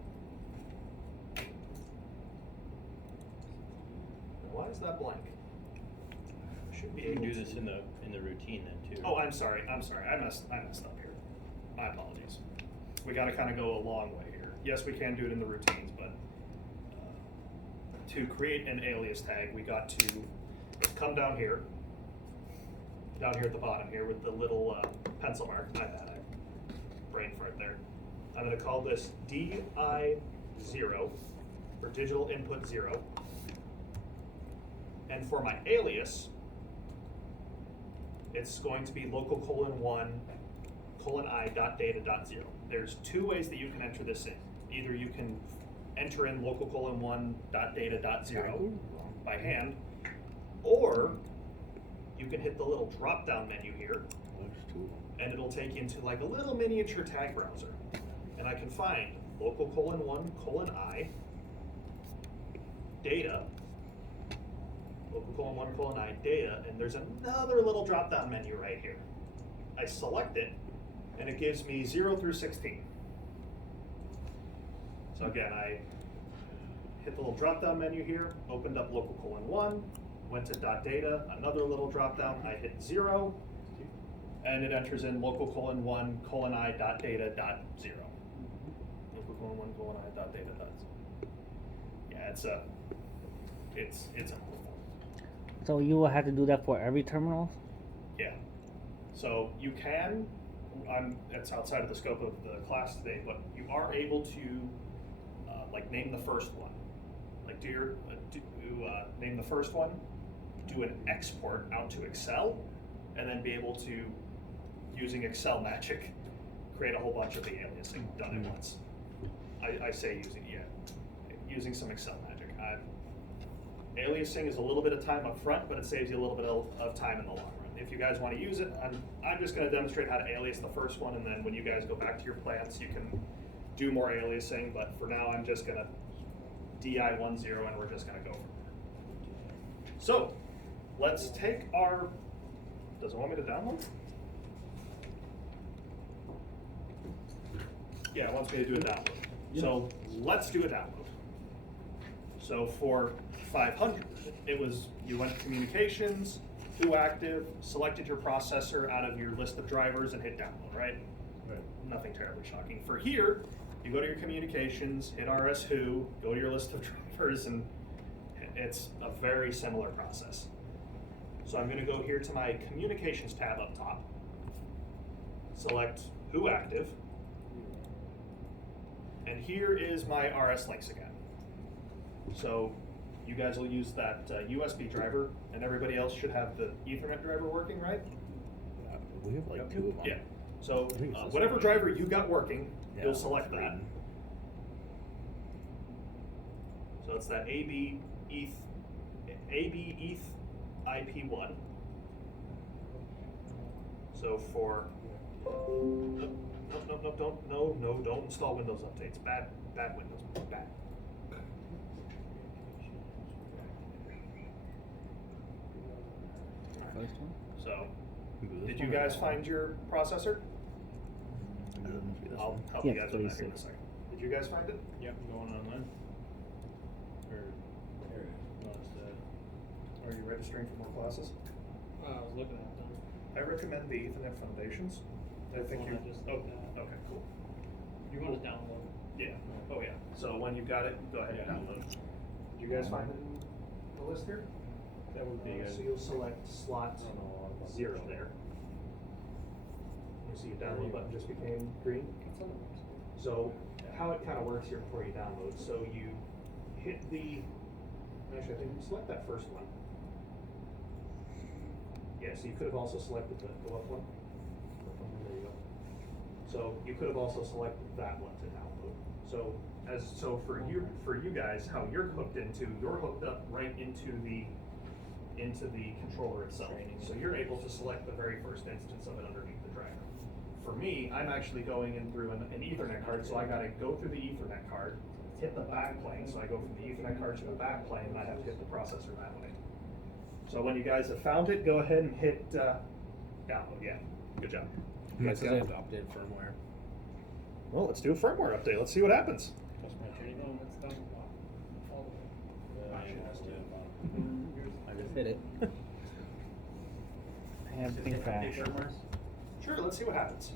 Why is that blank? Should be You can able do to this in the routine then too. Oh, I'm sorry. I messed up here. My apologies. We got to kind of go a long way here. Yes, we can do it in the routines, but to create an alias tag, we got to come down here at the bottom here with the little pencil mark. My bad, I brain fart there. I'm going to call this DI0 for digital input 0. And for my alias, it's going to be local:1:i.data.0. There's two ways that you can enter this in. Either you can enter in local:1.data.0 by hand, or you can hit the little drop-down menu here, and it'll take you into like a little miniature tag browser. And I can find local:1:i data, local:1:i data, and there's another little drop-down menu right here. I select it, and it gives me 0 through 16. So again, I hit the little drop-down menu here, opened up local:1, went to .data, another little drop-down, I hit 0, and it enters in local:1:i.data.0. Local:1:i.data.0. Yeah, it's a So you will have to do that for every terminal? Yeah. So you can, it's outside of the scope of the class today, but you are able to like name the first one. Like name the first one, do an export out to Excel, and then be able to, using Excel magic, create a whole bunch of the aliasing done at once. I say using some Excel magic. Aliasing is a little bit of time up front, but it saves you a little bit of time in the long run. if you guys want to use it, I'm just going to demonstrate how to alias the first one, and then when you guys go back to your plants, you can do more aliasing. But for now, I'm just going to DI10, and we're just going to go from there. So let's take our. Does it want me to download? Yeah, it wants me to do a download. So let's do a download. So for 500, it was you went to communications, who active, selected your processor out of your list of drivers and hit download, right? Right. Nothing terribly shocking. For here, you go to your communications, hit RS who, go to your list of drivers, and it's a very similar process. So I'm going to go here to my communications tab up top, select who active, and here is my RS links again. So you guys will use that USB driver, and everybody else should have the Ethernet driver working, right? We have like 2 of them. Yeah. So I think it's this whatever one. driver you got working, Yeah, you'll select that. reading. So it's that AB ETH IP1. So for don't install Windows updates. Bad Windows. Bad. First one? So This did you one? guys find your processor? This I'll one. help Yeah, you guys with that here in a 36. second. Did you guys find it? Yep, going online. Or, Are you registering for more classes? I was looking at them. I recommend the Ethernet Foundations. I That's think the you. one I just Oh, looked at. okay, cool. You want to download? Yeah. Oh, yeah. So when you've got it, go ahead and Yeah. download. Did you guys find it in the list here? that would be good. So you'll select slot 0 there. You see your download button just became green. It's on the website. So how it kind of works here before you download, so you hit the, actually I think you select that first one. Yeah, so you could have also selected the left one. There you go. So you could have also selected that one to download. So for you guys, how you're hooked into, you're hooked up right into the controller itself. So you're able to select the very first instance of it underneath the driver. For me, I'm actually going in through an Ethernet card, so I gotta go through the Ethernet card, hit the backplane, so I go from the Ethernet card to the backplane, and I have to hit the processor that way. So when you guys have found it, go ahead and hit download. Yeah, good job. You guys Guys have got to it? update firmware. Well, let's do a firmware update. Let's see what happens. That's my training. No, it's down all the way. I just hit it. Everything crashed. Sure, let's see what happens.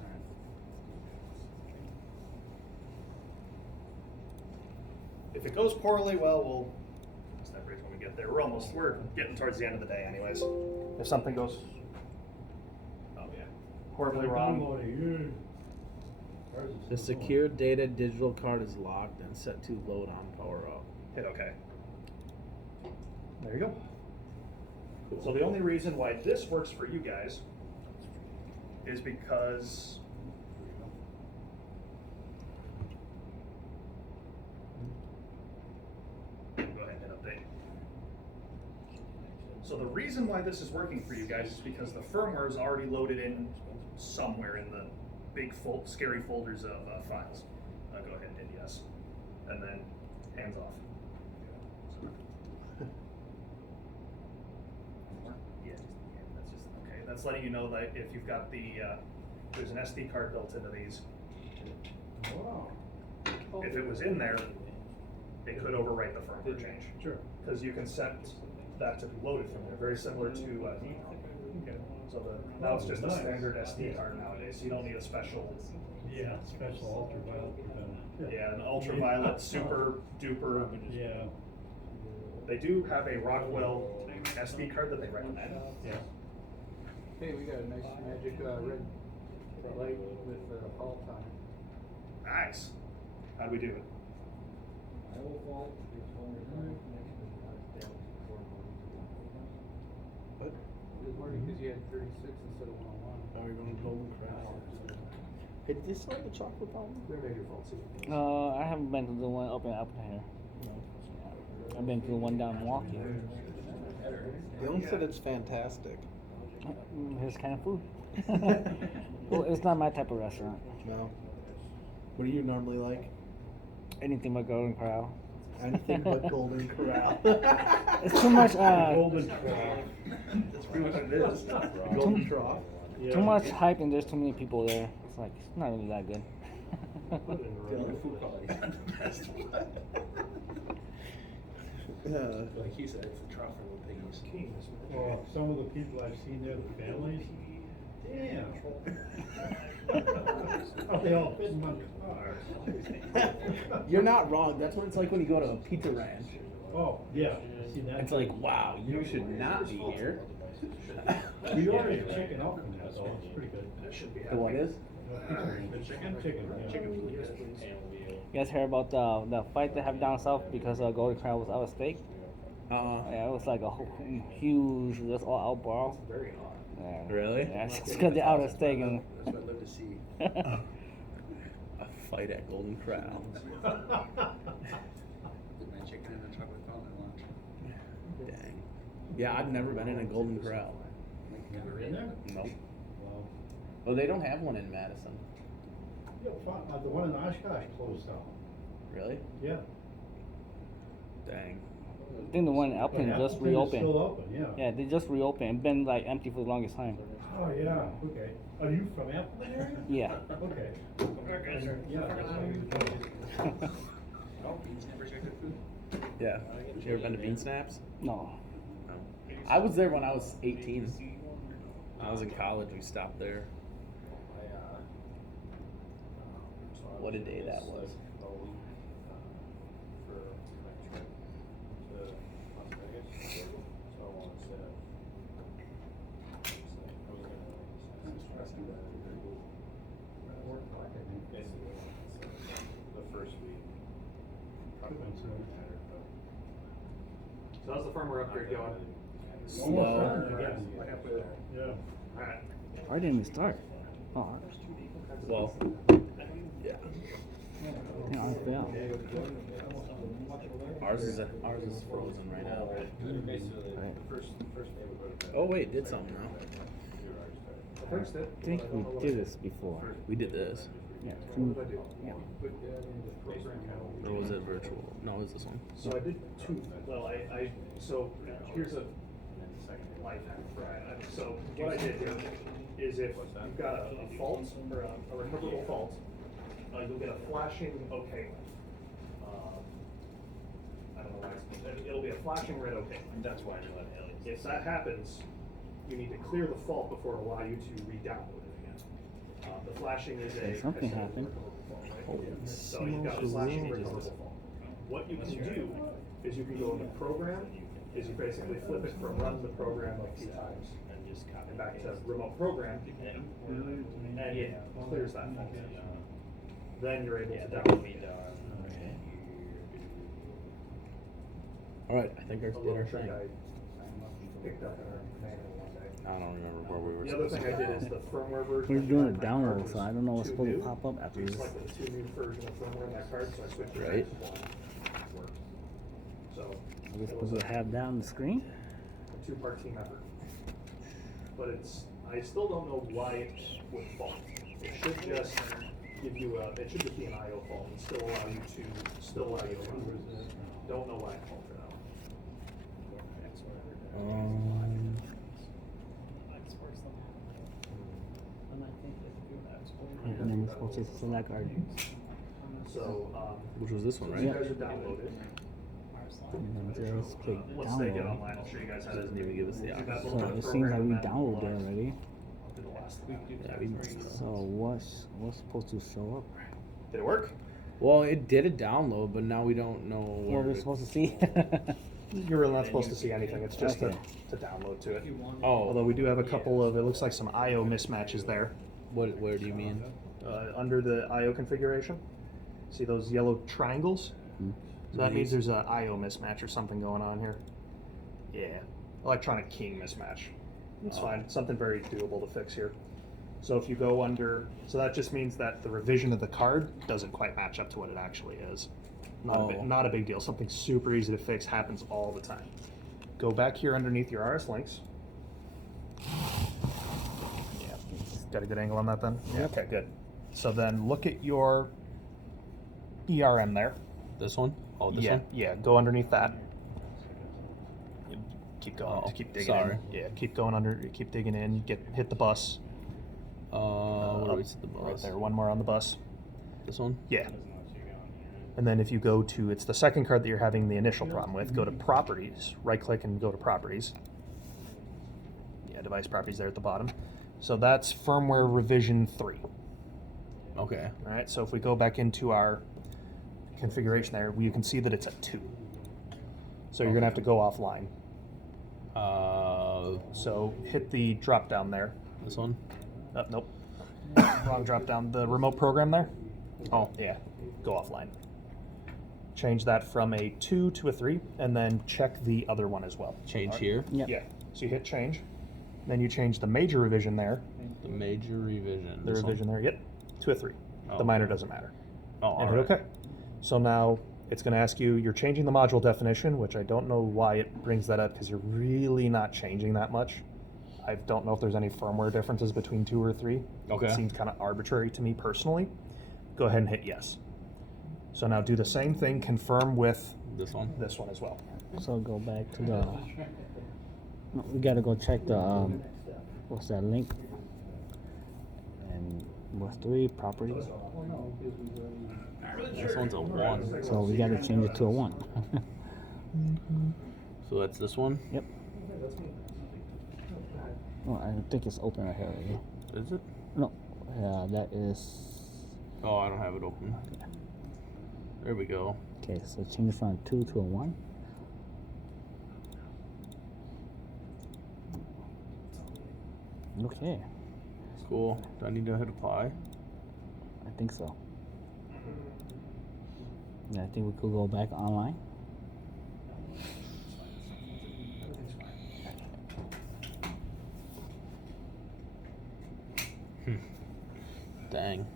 If it goes poorly, well, we'll cross that bridge when we get there. We're getting towards the end of the day anyways. If something goes, oh yeah, horribly wrong. The secure data digital card is locked and set to load on power up. Hit OK. There you go. So the only reason why this works for you guys is because go ahead and hit update. So the reason why this is working for you guys is because the firmware is already loaded in somewhere in the big scary folders of files. Go ahead and hit yes, and then hands off. That's just okay. That's letting you know that if you've got there's an SD card built into these. Wow. If it was in there, it could overwrite the firmware change. Sure. Because you can set that to be loaded from there, very similar to Okay. So now it's just a Nice. standard SD card nowadays. You don't need a special. Yeah, special ultraviolet preventer. Yeah, an ultraviolet super duper. Yeah. They do have a Rockwell SD card that they recommend. Yeah. Hey, we got a nice magic red light with call time. Nice. How'd we do it? What? It was Marty, because you had 36 instead of 101. Are we going to Golden Crown? Hey, did you still have the chocolate fountain? They're major faults. I haven't been to the one up here. I've been to the one down Milwaukee. Dylan said it's fantastic. His kind of food. Well, it's not my type of restaurant. No. What do you normally like? Anything but Golden Corral. Anything but Golden Corral. It's too much. Golden Trough. That's pretty much what it is. Golden Trough. Too much hype, and there's too many people there. It's like it's not really that good. The food quality is not the best. Like he said, it's a trough for little piggies. Well, some of the people I've seen there, the families, damn. How they all fit in one car. You're not wrong. That's what it's like when you go to a pizza ranch. Oh, yeah, I've seen that. It's like, wow, you should not be here. We ordered chicken up from that, though, it's pretty good. The what is? Chicken, yeah. You guys heard about the fight they have down south because Golden Corral was out of steak? Yeah, it was like a huge, just all out brawl. Very odd. Yeah. Really? Yeah, it's because they're out of steak and. That's what I'd love to see. A fight at Golden Corral. Dang. Yeah, I've never been in a Golden Corral. Never in there? Nope. Well, Oh, they don't have one in Madison. yeah, the one in Oshkosh closed down. Really? Yeah. Dang. I think the one in Alpine But just Appleton is reopened. still open, yeah. Yeah, they just reopened. It's been like empty for the longest time. Oh, yeah, okay. Are you from Appleton area? Yeah. Okay. Yeah, that's why you were Yeah. You ever been to Bean Snaps? No. I was there when I was 18. When I was in college, we stopped there. What a day that was. So how's the firmware upgrade going? Almost done again. Yeah. Alright. I didn't even start. Oh, Well, yeah. yeah, I failed. Ours is frozen right now. Right. Oh wait, did something now. I think we did this before. We did this. Yeah. Yeah. Or was it virtual? No, it was this one. So I did two. Well, so here's a life hack for I. So what I did here is if you've got a fault or a recoverable fault, you'll get a flashing OK. I don't know why it'll be a flashing red OK. That's why I do that. If that happens, you need to clear the fault before it allow you to re-download it again. The flashing is a Something happened. So you've got a flashing recoverable fault. What you can do is you can go into program, is you basically flip it from run the program a few times and back to remote program, and it clears that fault. Then you're able to download it. All right, I think ours A did little our trick thing. I picked up in our manual one day. I don't remember where we were. The other thing I did is the firmware version. We're of doing a my card download, was so I don't know what's too supposed to new. pop up after We this. selected the too new version of firmware on my card, so I switched it Right. back to one. Worked. So Are we it supposed was to have that on the screen? a two-part team effort. But I still don't know why it would fault. It should just give you it should just be an IO fault and still allow you to run. Don't know why it faulted out. And then we're supposed to select our. So, Which was this one, you right? guys are downloaded. And then just click Once they get download. online, I'll show you guys how to. Doesn't even give us the do that option. little So bit of it seems like we programming downloaded that it already. did the last thing. Yeah, we messed it So up. what's supposed to show up? Did it work? Well, it did a download, but now we don't know where What we're it- supposed to see? You're really not supposed to see anything. It's just Okay. to download to it. Oh, Although we do have a couple of, it looks like some IO mismatches there. where do you mean? Under the IO configuration. See those yellow triangles? So that means there's a IO mismatch or something going on here. Yeah. Electronic keying mismatch. It's fine. Something very doable to fix here. So if you go under, so that just means that the revision of the card doesn't quite match up to what it actually is. Not a big deal. Something super easy to fix, happens all the time. Go back here underneath your RS links. Got a good angle on that then? Yep. Okay, good. So then look at your ERM there. This one? Oh, this yeah, one? yeah. Go underneath that. Keep going. Oh, keep digging sorry. in. Yeah, keep going under. Keep digging in. Hit the bus. Where do we see the bus? Right there. One more on the bus. This one? Yeah. And then if you go to, it's the second card that you're having the initial problem with. Go to Properties. Right click and go to Properties. Yeah, Device Properties there at the bottom. So that's firmware revision 3. Okay. All right. So if we go back into our configuration there, you can see that it's a 2. So you're gonna have to go offline. So hit the drop down there. This one? Nope. Wrong drop down. The remote program there. Oh yeah. Go offline. Change that from a 2 to a 3, and then check the other one as well. Change All right. here? Yep. Yeah. So you hit change. Then you change the major revision there. The major revision. The This one? revision there. Yep. To a 3. Oh, The minor okay. doesn't matter. Oh, And alright. hit OK. So now it's going to ask you, you're changing the module definition, which I don't know why it brings that up because you're really not changing that much. I don't know if there's any firmware differences between 2 or 3. Okay. It seems kind of arbitrary to me personally. Go ahead and hit yes. So now do the same thing, confirm with This one? this one as well. So go back to the. No, we gotta go check the what's that link? And what's 3 properties? This one's a 1. So we gotta change it to a 1. So that's this one? Yep. Oh, I think it's open right here already. Is it? No, that is. Oh, I don't have it open. There we go. Okay, so change it from a 2 to a 1. Okay, Cool. Do I need to hit apply? I think so. Yeah, I think we could go back online. Dang.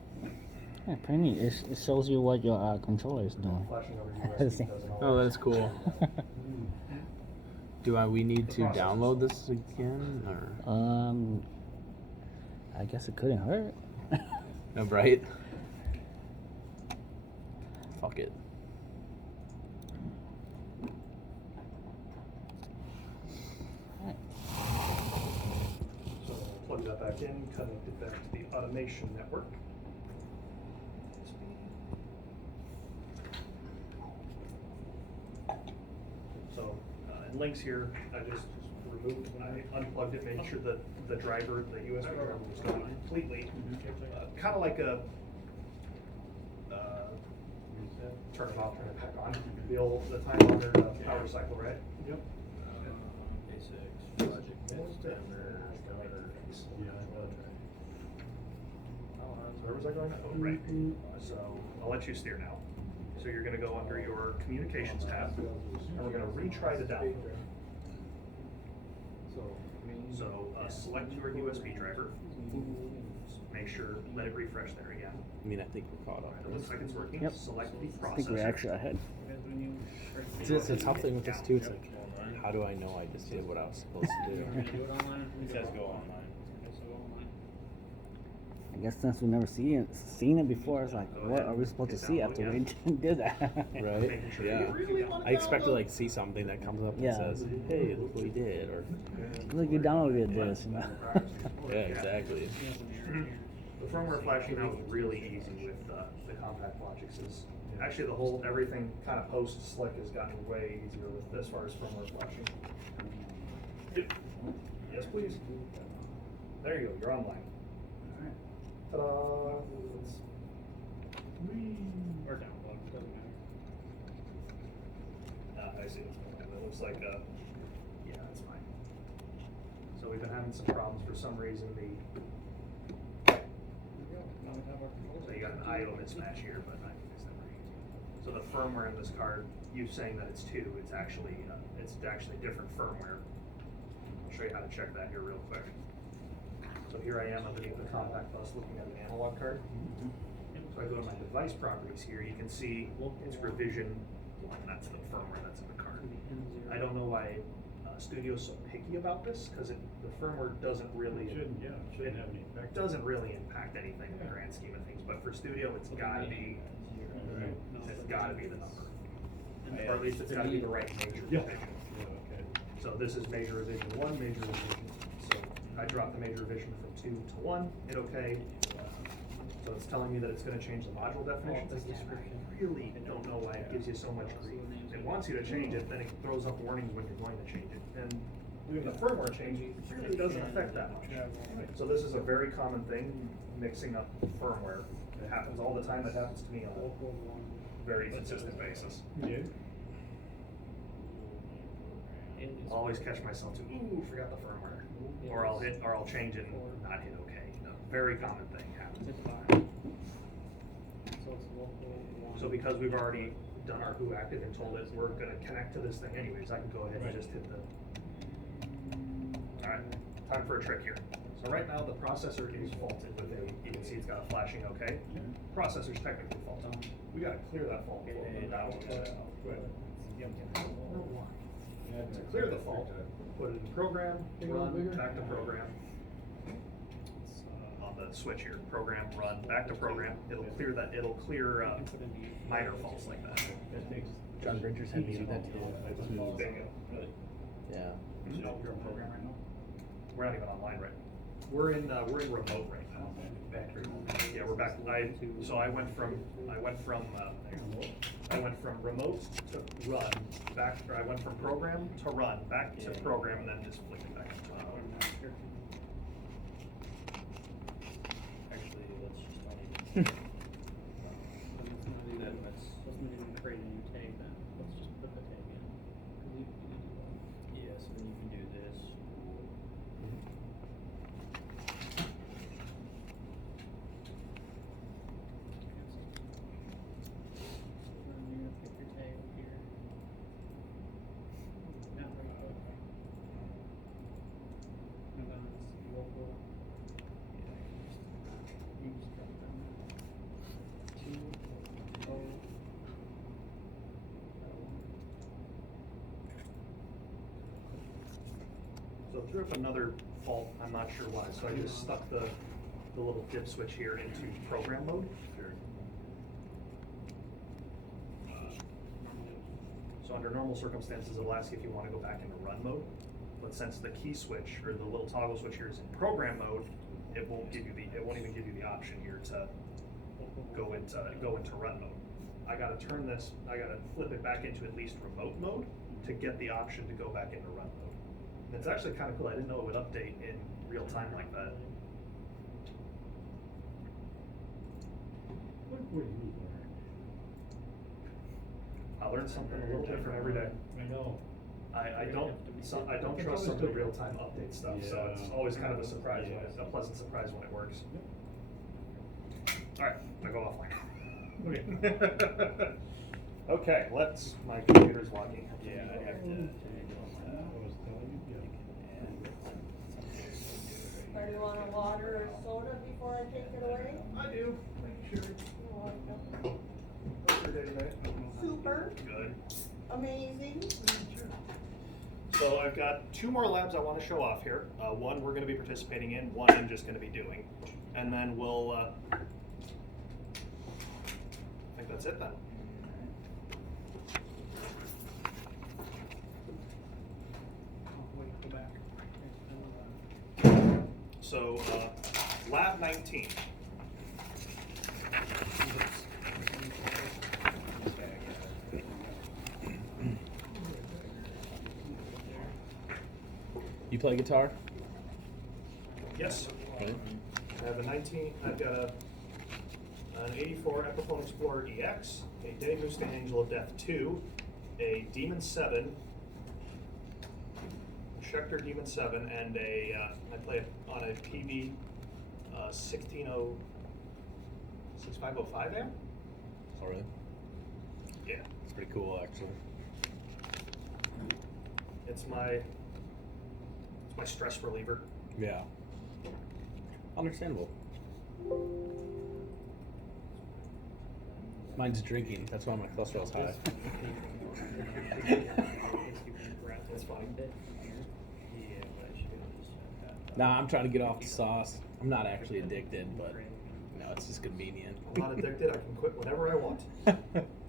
Yeah, pretty neat. It shows you what your controller is doing. Oh, that's cool. We need to download this again, or I guess it couldn't hurt. no? Right? Fuck it. So plug that back in, connect it back to the automation network. So in links here, I just removed, when I unplugged it, made sure that the driver, the USB driver was gone completely. Kind of like a, turn it off, turn it back on. The time honored power cycle, right? Yep. Where was I going? Oh, right. So I'll let you steer now. So you're going to go under your communications tab, and we're going to retry the download. So select your USB driver. Make sure, let it refresh there again. I mean, I think we're caught up. It looks like it's working. Yep. Select the processor. I think we're actually ahead. It's the tough thing with this too. It's like, how do I know I just did what I was supposed to do? Do it online? It says go online. I guess since we've never seen it before, it's like, what are we supposed to see after we did that? Right? Yeah. I expect to like see something that comes up and Yeah. says, "Hey, look what we did," or Look, you downloaded this. You know? yeah, exactly. The firmware flashing now is really easy with the compact Logix. Actually, the whole everything kind of post slick has gotten way easier with as far as firmware flashing. Yep. Yes, please. There you go. You're online. Ta-da! Or download, doesn't matter. I see what's going on. It looks like yeah, that's fine. So we've been having some problems for some reason. Now we have our controller. So you got an I/O mismatch here, but I think it's never easy. So the firmware in this card, you saying that it's 2, it's actually different firmware. I'll show you how to check that here real quick. So here I am underneath the compact bus looking at an analog card. So I go to my device properties here, you can see it's revision 1, that's the firmware that's in the card. I don't know why Studio's so picky about this, because the firmware doesn't really. Shouldn't have any effect. Doesn't really impact anything in the grand scheme of things, but for Studio, it's gotta be, Right. it's gotta be the number. Or at least it's gotta be the right major Yeah. revision. Okay. So this is major revision 1, major revision. So I dropped the major revision from 2 to 1, hit OK. So it's telling me that it's gonna change the module definitions. Again, I really don't know why it gives you so much grief. It wants you to change it, then it throws up warnings when you're going to change it. And doing the firmware change really doesn't affect that much. So this is a very common thing, mixing up firmware. It happens all the time. It happens to me on a very consistent basis. Yeah. Always catch myself to, ooh, forgot the firmware. Or I'll change it and not hit OK. Very common thing happens. So because we've already done our Who Active and told it we're gonna connect to this thing anyways, I can go ahead and just hit the. Alright, time for a trick here. So right now the processor is faulted with you can see it's got a flashing OK. Processor's technically faulted. We gotta clear that fault before we move that one. To clear the fault, put it in program, run, back to program. On the switch here, program, run, back to program. It'll clear that. It'll clear minor faults like that. John Bridgers had me do that too. Bingo. Yeah. You're in program right now. We're not even online right now. We're in remote right now. Yeah, we're back. I went from remote to run back. Or I went from program to run back to program, and then just flicked it back into remote. Actually, let's just not even. Then let's even create a new tag then. Let's just put the tag in. Yeah, so then you can do this. Then you're gonna pick your tag up here. Not right up. And then it's local. You just drop them. 2, 0. So it threw up another fault. I'm not sure why. So I just stuck the little dip switch here into program mode. So under normal circumstances, it'll ask if you want to go back into run mode. But since the key switch or the little toggle switch here is in program mode, it won't even give you the option here to go into run mode. I gotta flip it back into at least remote mode to get the option to go back into run mode. And it's actually kind of cool. I didn't know it would update in real time like that. What do you learn? I learn something a little different every day. I know. I don't trust some of the real time update stuff, so it's always kind of a surprise, a pleasant surprise when it works. All right, I go offline. Okay, my computer's logging. Yeah, I have to. I was telling you, Or you want a water or soda before I take it away? I do. Make sure. How's your day today? Super, Good. amazing. So I've got 2 more labs I want to show off here. One we're going to be participating in, one I'm just going to be doing. And then we'll, I think that's it then. So, lab 19. You play guitar? Yes. Right. I have I've got an 84 Epiphone Explorer EX, a Denny Mustaine Angel of Death 2, a Demon 7, Schecter Demon 7, and I play on a PV 6505 amp? Oh, really? Yeah. It's pretty cool, actually. It's my stress reliever. Yeah. Understandable. Mine's drinking. That's why my cholesterol's high. That's fine. Nah, I'm trying to get off the sauce. I'm not actually addicted, but no, it's just convenient. I'm not addicted. I can quit whenever I want. But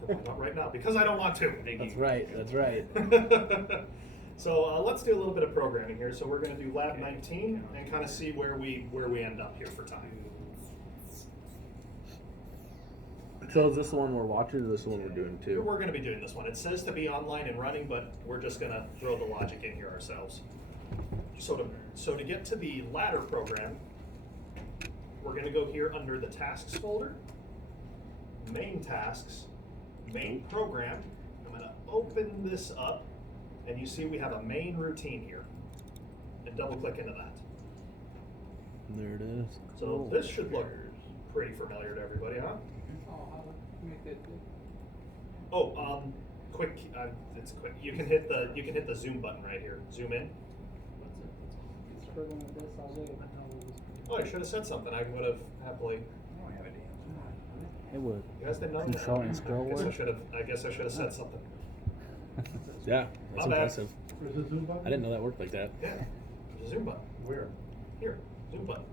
why not right now? Because I don't want to. That's right. That's right. So let's do a little bit of programming here. So we're going to do lab 19 and kind of see where we end up here for time. So is this the one we're watching, or this the one we're doing too? We're going to be doing this one. It says to be online and running, but we're just going to throw the logic in here ourselves. So to get to the ladder program, we're going to go here under the tasks folder, main tasks, main program. I'm going to open this up, and you see we have a main routine here. And double click into that. There it is. So this should look pretty familiar to everybody, huh? Oh, how do you make that big? Oh, quick. It's quick. You can hit the zoom button right here. Zoom in. Struggling with this all day. Oh, I should have said something. I would have happily. It would. You guys didn't know Control that? and scroll I work? guess I should have said something. Yeah, that's My bad. impressive. Where's the zoom button? I didn't know that worked like that. Yeah. There's a zoom button. Where? Here. Zoom button.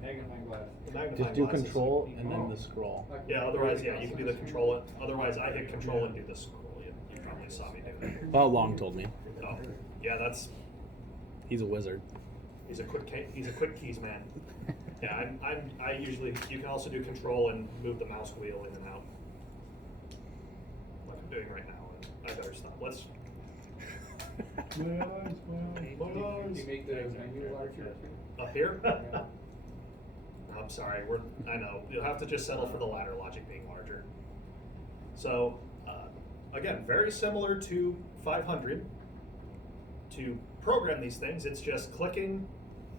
Magnifying glass. The magnifying Just do glasses. control and then the scroll. Yeah. Otherwise, yeah, you can do the control. Otherwise, I hit control and do the scroll. You probably saw me do it. Well, Long told me. Oh, yeah. That's. He's a wizard. He's a quick keys man. Yeah, I usually, you can also do control and move the mouse wheel in and out. Like I'm doing right now. I better stop. Let's. My eyes, my eyes. My eyes. You make the menu larger. Up here? I'm sorry. I know. You'll have to just settle for the ladder logic being larger. So, again, very similar to 500. To program these things, it's just clicking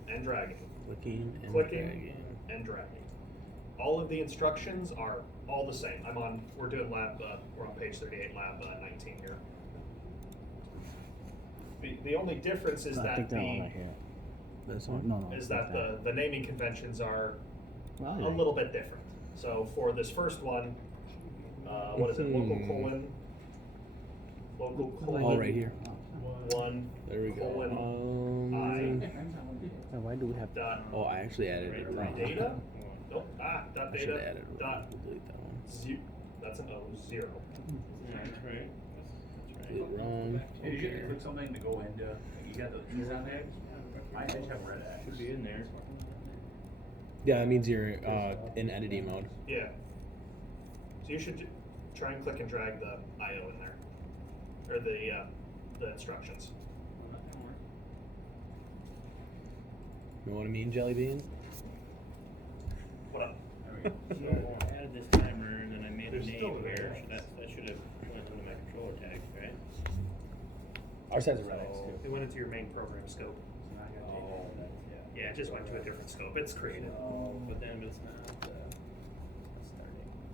and dragging. Clicking and Clicking dragging. and dragging. All of the instructions are all the same. We're doing we're on page 38, lab 19 here. The only difference is I that think they're all right here. This one? No, no. is that the naming conventions are Well, a little bit different. So for this first one, what is it? Local colon. Oh, right here. 1 There we go. colon And why do we have dot Oh, I actually added it wrong. data. Nope. Dot I should have data added it. dot Delete that one. That's an O 0. That's right. Did it wrong. Hey, did you Okay. click something to go into, you got the E's on there? I just have red X. Should be in there. Yeah, that means you're in editing mode. Yeah. So you should try and click and drag the IO in there, or the instructions. You know what I mean, Jelly Bean? What up? So I added this timer and then I made a There's still name a red here. X. That should have went into my controller tags, right? Ours has a red X too. It went into your main program scope. Oh, that's, Yeah, it just went to a different scope. It's created. but then it's not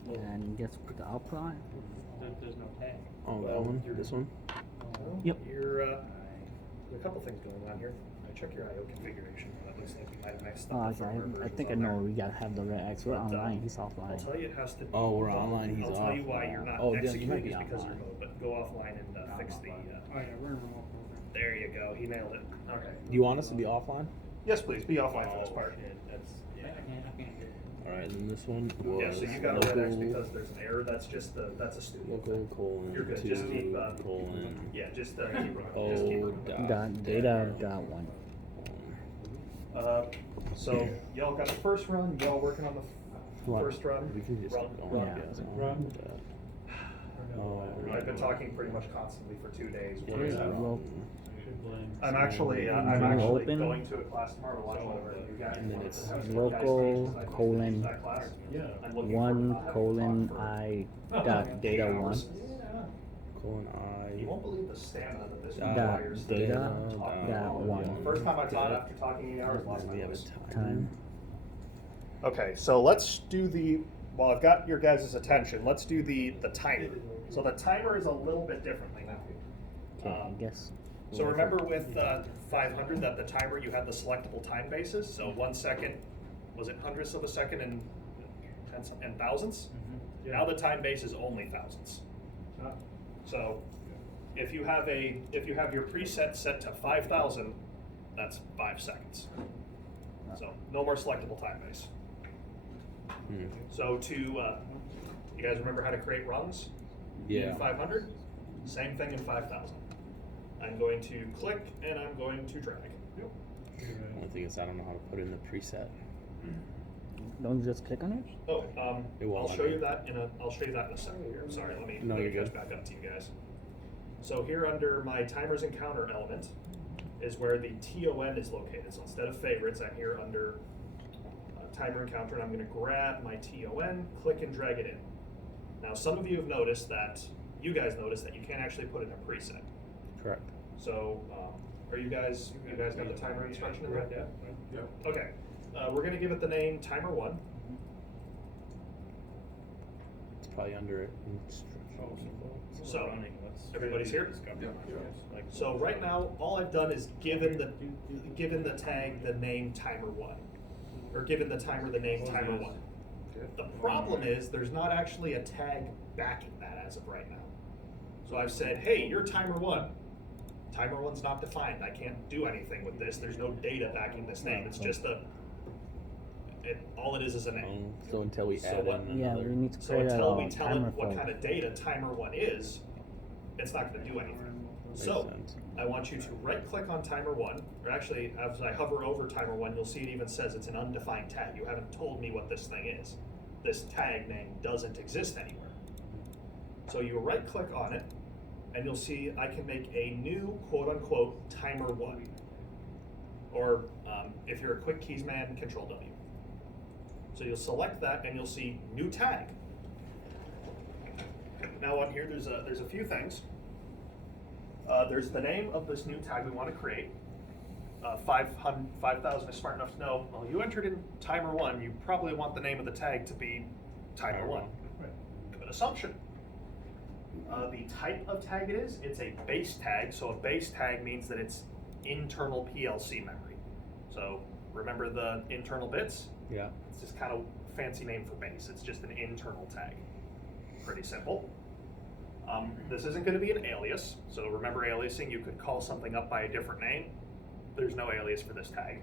starting. And guess what the output? There's no tag. Oh, that one? This one? Yep. There's a couple things going on here. Check your IO configuration. That looks like you might have mixed Oh, up okay. different I think I versions know on we gotta have the red X. We're But, online. He's I'll offline. tell you it has to be. Oh, we're online, he's I'll tell you why off. you're not Oh, yeah, you might executing be is because you're offline. remote, but go offline and fix the. Oh yeah, we're in remote program. There you go. He nailed it. Okay. Do you want us to be offline? Yes, please. Be offline for this part. Shit, that's, I can't do it. Alright, and this one was Yeah, so you got a red X because there's an error. That's just that's a studio. local colon You're good. 2 Just keep, colon Yeah, just keep running. Just keep O running. Dot data dot one. So y'all got the first run. Y'all working on the What? first run. We can just Run. keep going. Yeah. Run. Oh, I've been talking pretty much constantly for 2 days. yeah, What is that? Well, I'm actually Open. going to a class tomorrow to watch one of you guys. And then it's local colon That class. Yeah. I'm looking one forward to colon having I fun for dot data 8 one hours. colon You I won't believe the stamina that this dot requires. data dot The one First time I taught after talking 8 hours, last we time have a was. time. Okay, so let's do while I've got your guys' attention, let's do the timer. So the timer is a little bit differently now. Okay, I guess. So remember with 500 that the timer you had the selectable time bases. So 1 second, was it hundredths of a second and thousandths? Now the time base is only thousandths. So if you have your preset set to 5,000, That's 5 seconds. So no more selectable time base. So to, you guys remember how to create rungs? Yeah. In 500? Same thing in 5000. I'm going to click and I'm going to drag. The only thing is I don't know how to put in the preset. Don't you just click on it? Oh, It won't I'll let show me. you that in a second here. Sorry, let me No, you're catch good. back up to you guys. So here under my timers and counter element is where the TON is located. So instead of favorites, I'm here under timer and counter, and I'm going to grab my TON, click and drag it in. Now, some of you have noticed that, you guys noticed that you can't actually put in a preset. Correct. So, are you guys got the timer instruction in there? Yeah. Okay, we're going to give it the name timer 1. It's probably under instructions. So, everybody's here? So right now, all I've done is given the tag the name timer 1, or given the timer the name timer 1. The problem is there's not actually a tag backing that as of right now. So I've said, hey, you're timer 1. Timer 1's not defined. I can't do anything with this. There's no data backing this name. It's just all it is a name. So until we add in Yeah, another. we need to So create until a we tell timer it what for kind of data timer 1 is, it's not going to do anything. So sense. I want you to right click on timer 1, or actually as I hover over timer 1, you'll see it even says it's an undefined tag. You haven't told me what this thing is. This tag name doesn't exist anywhere. So you right click on it, and you'll see I can make a new quote unquote timer 1. Or if you're a quick keys man, Control W. So you'll select that and you'll see new tag. Now on here there's a few things. There's the name of this new tag we want to create. 5,000 is smart enough to know, well, you entered in timer 1, you probably want the name of the tag to be timer 1. Good assumption. The type of tag it is, it's a base tag. So a base tag means that it's internal PLC memory. So remember the internal bits? Yeah. It's just kind of fancy name for base. It's just an internal tag. Pretty simple. This isn't going to be an alias. So remember aliasing, you could call something up by a different name. There's no alias for this tag.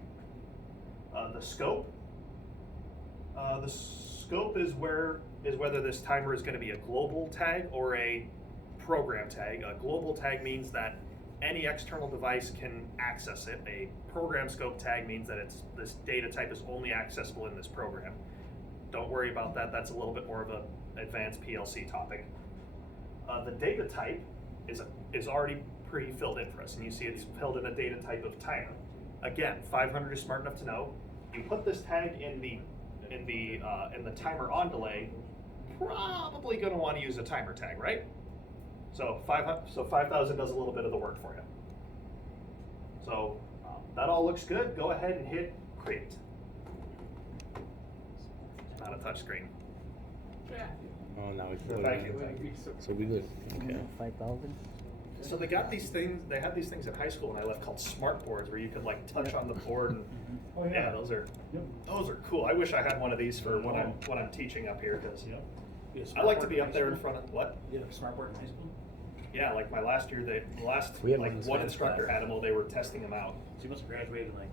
The scope. The scope is whether this timer is going to be a global tag or a program tag. A global tag means that any external device can access it. A program scope tag means that this data type is only accessible in this program. Don't worry about that. That's a little bit more of an advanced PLC topic. The data type is already pre-filled in for us, and you see it's filled in a data type of timer. Again, 500 is smart enough to know. You put this tag in the timer on delay. Probably going to want to use a timer tag, right? So 5,000 does a little bit of the work for you. So that all looks good. Go ahead and hit create. Not a touch screen. Oh, now we can Thank put it you. in. So we good. Okay. 5,000. So they got these things. They had these things in high school when I left called smart boards, where you could like touch on the board. And, Oh, yeah. yeah, those are cool. I wish I had one of these for when I'm teaching up here, because I like to be up there in front of what? You had a smart board in high school? Yeah, like my last year, We had like one in one Spanish instructor class. had them while they were testing them out. So you must have graduated like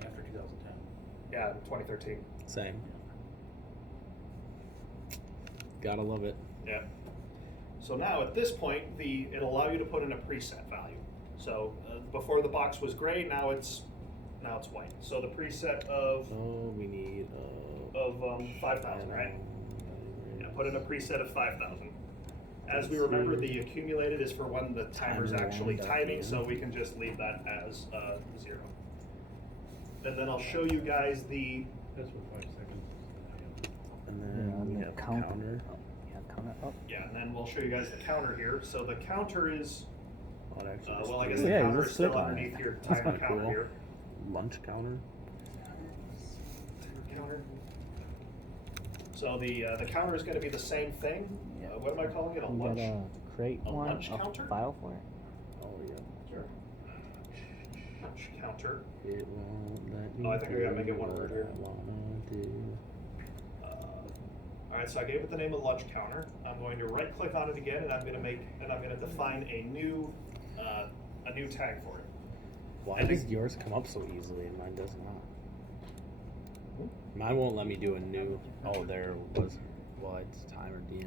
after 2010. Yeah, 2013. Same. Gotta love it. Yeah. So now at this point, it'll allow you to put in a preset value. So before the box was gray, now it's white. So the preset of Oh, we need 5,000, right? Yeah, put in a preset of 5,000. As we remember, the accumulated is for when the timer's Timer actually wound up, timing, yeah. so we can just leave that as 0. And then I'll show you guys the. That's what 5 seconds. And Yeah, then and we the have counter. counter. Yeah, counter up. Yeah, and then we'll show you guys the counter here. So the counter is. Oh, it actually Well, I guess is the Yeah, you counter just is still click on it. underneath your That's timer kinda counter cool. here. lunch counter. Counter. So the counter is going to be the same thing. What am I calling it? A You lunch? gotta create a one, lunch a counter? file for it. Oh yeah. Sure. Lunch counter. It won't let me. Oh, I think I gotta make it do one what word here. I wanna do. All right, so I gave it the name of lunch counter. I'm going to right click on it again, and I'm going to define a new tag for it. Why does yours come up so easily and mine does not? Mine won't let me do a new. Oh, there was. Well, it's timer DM.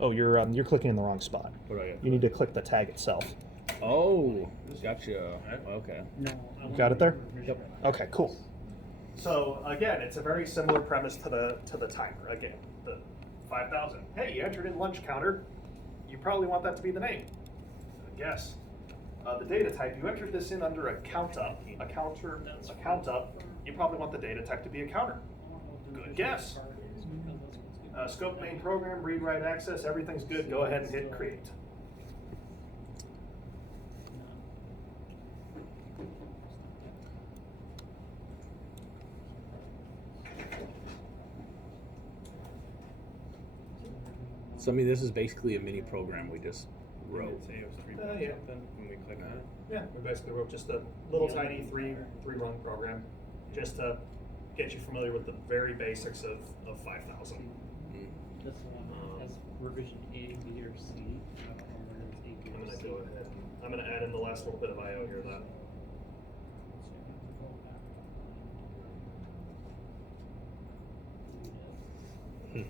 Oh, you're clicking in the wrong spot. What do I get? You need to click the tag itself. Oh, gotcha. Okay. No. You got it there? Yep. Okay, cool. So again, it's a very similar premise to the timer. Again, the 5,000. Hey, you entered in lunch counter. You probably want that to be the name. Yes. The data type, you entered this in under a count up. A count up. You probably want the data type to be a counter. Good guess. Scope main program, read write access, everything's good. Go ahead and hit create. So I mean, this is basically a mini program we just wrote. Say it was 3 Yeah. something when we clicked on it. Yeah, we basically wrote just a little tiny three run program just to get you familiar with the very basics of 5,000. This one has revision A, B, or C. I don't know where it's A, B, I'm or gonna C. go ahead. I'm gonna add in the last little bit of I/O here. Then.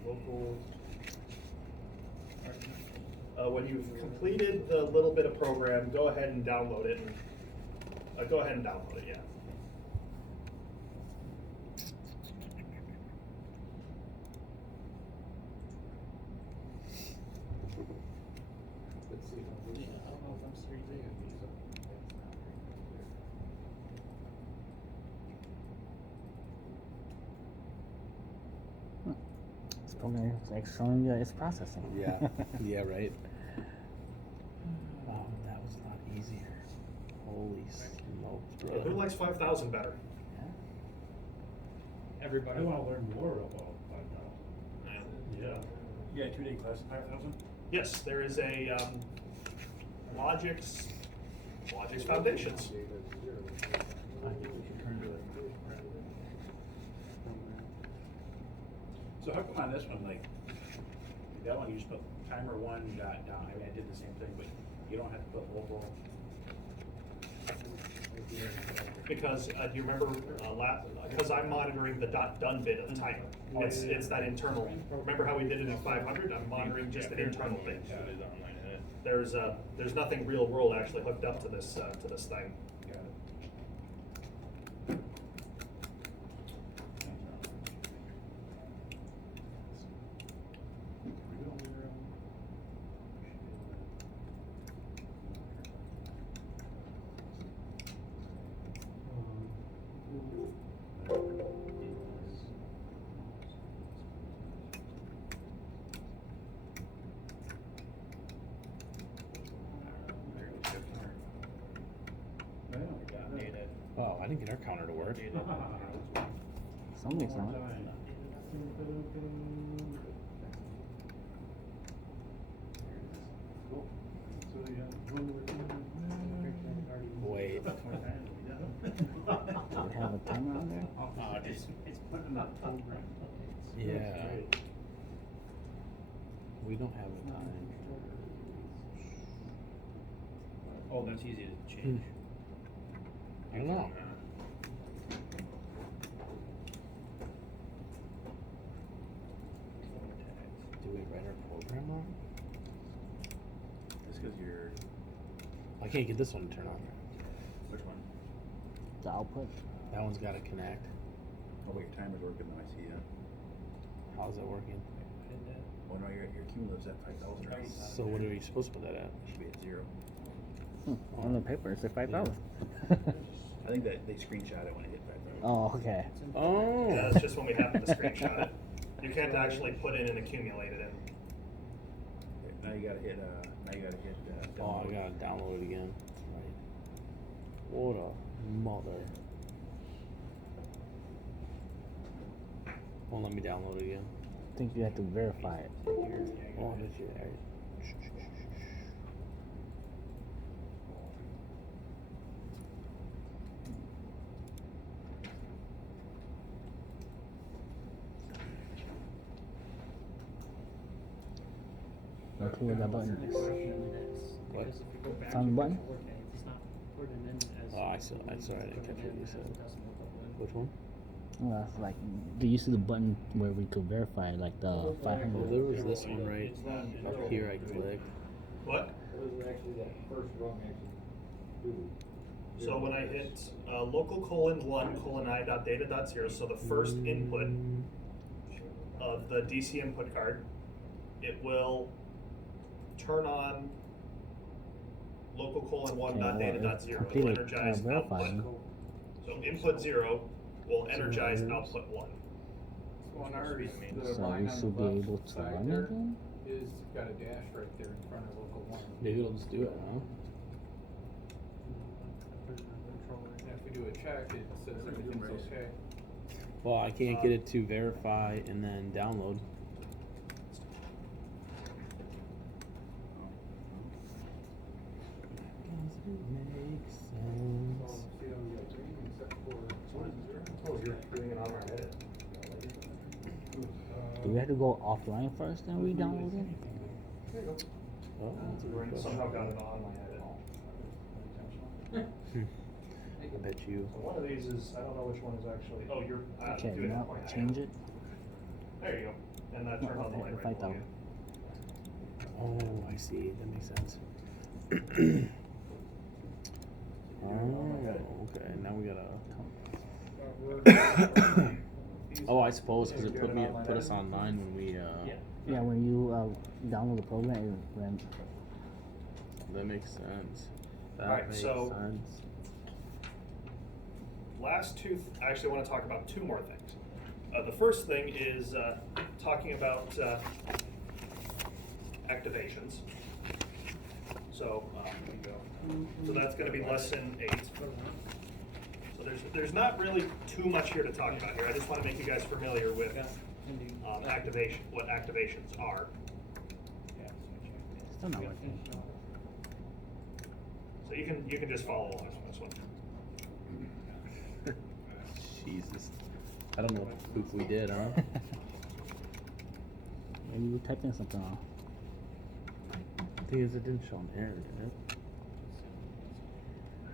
Local. When you've completed the little bit of program, go ahead and download it. Go ahead and download it. Yeah. It's probably like showing you it's processing. Yeah. Yeah. Right. Oh, that was a lot easier. Holy smokes, bro. Who likes 5,000 better? Everybody. I want to learn more about 5,000. Yeah. Yeah, 2-day class, 5,000? Yes, there is a Logix Foundations. So how come on this one, like, that one you just put timer 1 dot down, I mean, I did the same thing, but you don't have to put local. Because do you remember because I'm monitoring the .done bit of the timer. It's that internal. Remember how we did it in 500? I'm monitoring just an internal bit. Yeah, it is online, isn't it? There's nothing real world actually hooked up to this thing. Got it. Oh, I didn't get our counter to work. Somebody's not. Wait. Do we have a timer on there? It's putting up program. Yeah. We don't have a time. Oh, that's easy to change. I don't know. Do we write our program wrong? It's because you're, I can't get this one to turn on. which one? The output? That one's got to connect. Oh, but your timer's working, though, I see that. How's it working? Oh, no, your cumulative's at 5,000, right? So what are you supposed to put that at? Should be at 0. On the paper, it said 5,000. I think that they screenshot it when it hit 5,000. Oh, okay. Oh. Yeah, it's just when we happen to screenshot it. You can't actually put in and accumulate it in. Now you gotta hit, Oh, I gotta download it again. Right. What a mother. Won't let me download it again. I think you have to verify it. Oh, did you? Right. Include that button. Because if you go back Found the to button? it's not put it in there. I saw. I didn't catch what you said. Which one? Well, that's like, do you see the button where we could verify, like the Well, 500? there was this one right up here. I clicked. What? What is actually that first rung actually do? So when I hit local:1:i.data.0, so the first input of the DC input card, it will turn on local:1.data.0. It will Completely, energize verifying. output. So input 0 will energize output 1. So on ours, the So line we on should the be left able to side run there it then? is got a dash right there in front of local 1. Maybe it'll just do it, huh? And if we do a check, it says everything's okay. Well, I can't get it to verify and then download. Makes sense. See how we got green except for Oh, you're doing it on our edit. Do we have to go offline first and re-download it? There you go. Oh, that's a good question. Somehow got it on my edit. I bet you. So one of these is, I don't know which one is actually, oh, you're Okay, doing it now point. change it. There you go. And that No, turned on the okay, light the right 5,000. Oh, I see. That makes sense. Oh, okay. Now we gotta. Oh, I suppose because it put us online when we. Yeah, when you download the program, it ran. That makes sense. That Alright, makes so- sense. Last two, I actually want to talk about two more things. The first thing is talking about activations. So, so that's going to be lesson 8. So there's not really too much here to talk about here. I just want to make you guys familiar with activation, what activations are. Still not working. So you can just follow along on this one. Jesus. I don't know what poop we did, huh? Maybe you typed in something wrong. The thing is, it didn't show an error, did it?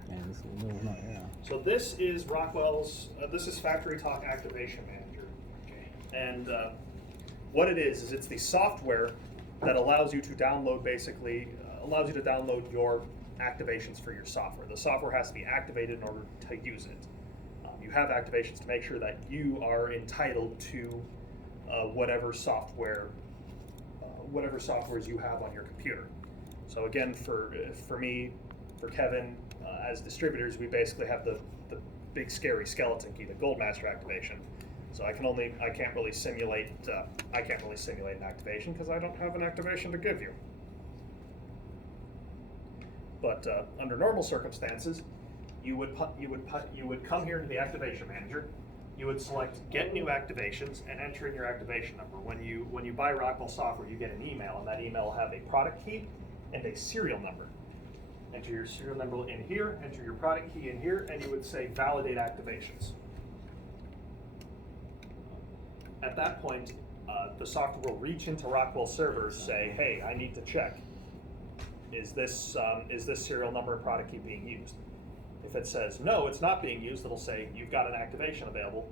Yeah, there was no error. So this is Rockwell's, this is Factory Talk Activation Manager. And what it is it's the software that allows you to download your activations for your software. The software has to be activated in order to use it. You have activations to make sure that you are entitled to whatever softwares you have on your computer. So again, for me, for Kevin, as distributors, we basically have the big scary skeleton key, the Goldmaster activation. So I can't really simulate an activation because I don't have an activation to give you. But under normal circumstances, you would come here to the activation manager. You would select Get New Activations and enter in your activation number. When you buy Rockwell software, you get an email, and that email will have a product key and a serial number. Enter your serial number in here, enter your product key in here, and you would say Validate Activations. At that point, the software will reach into Rockwell servers, say, hey, I need to check. Is this serial number and product key being used? If it says no, it's not being used, it'll say you've got an activation available,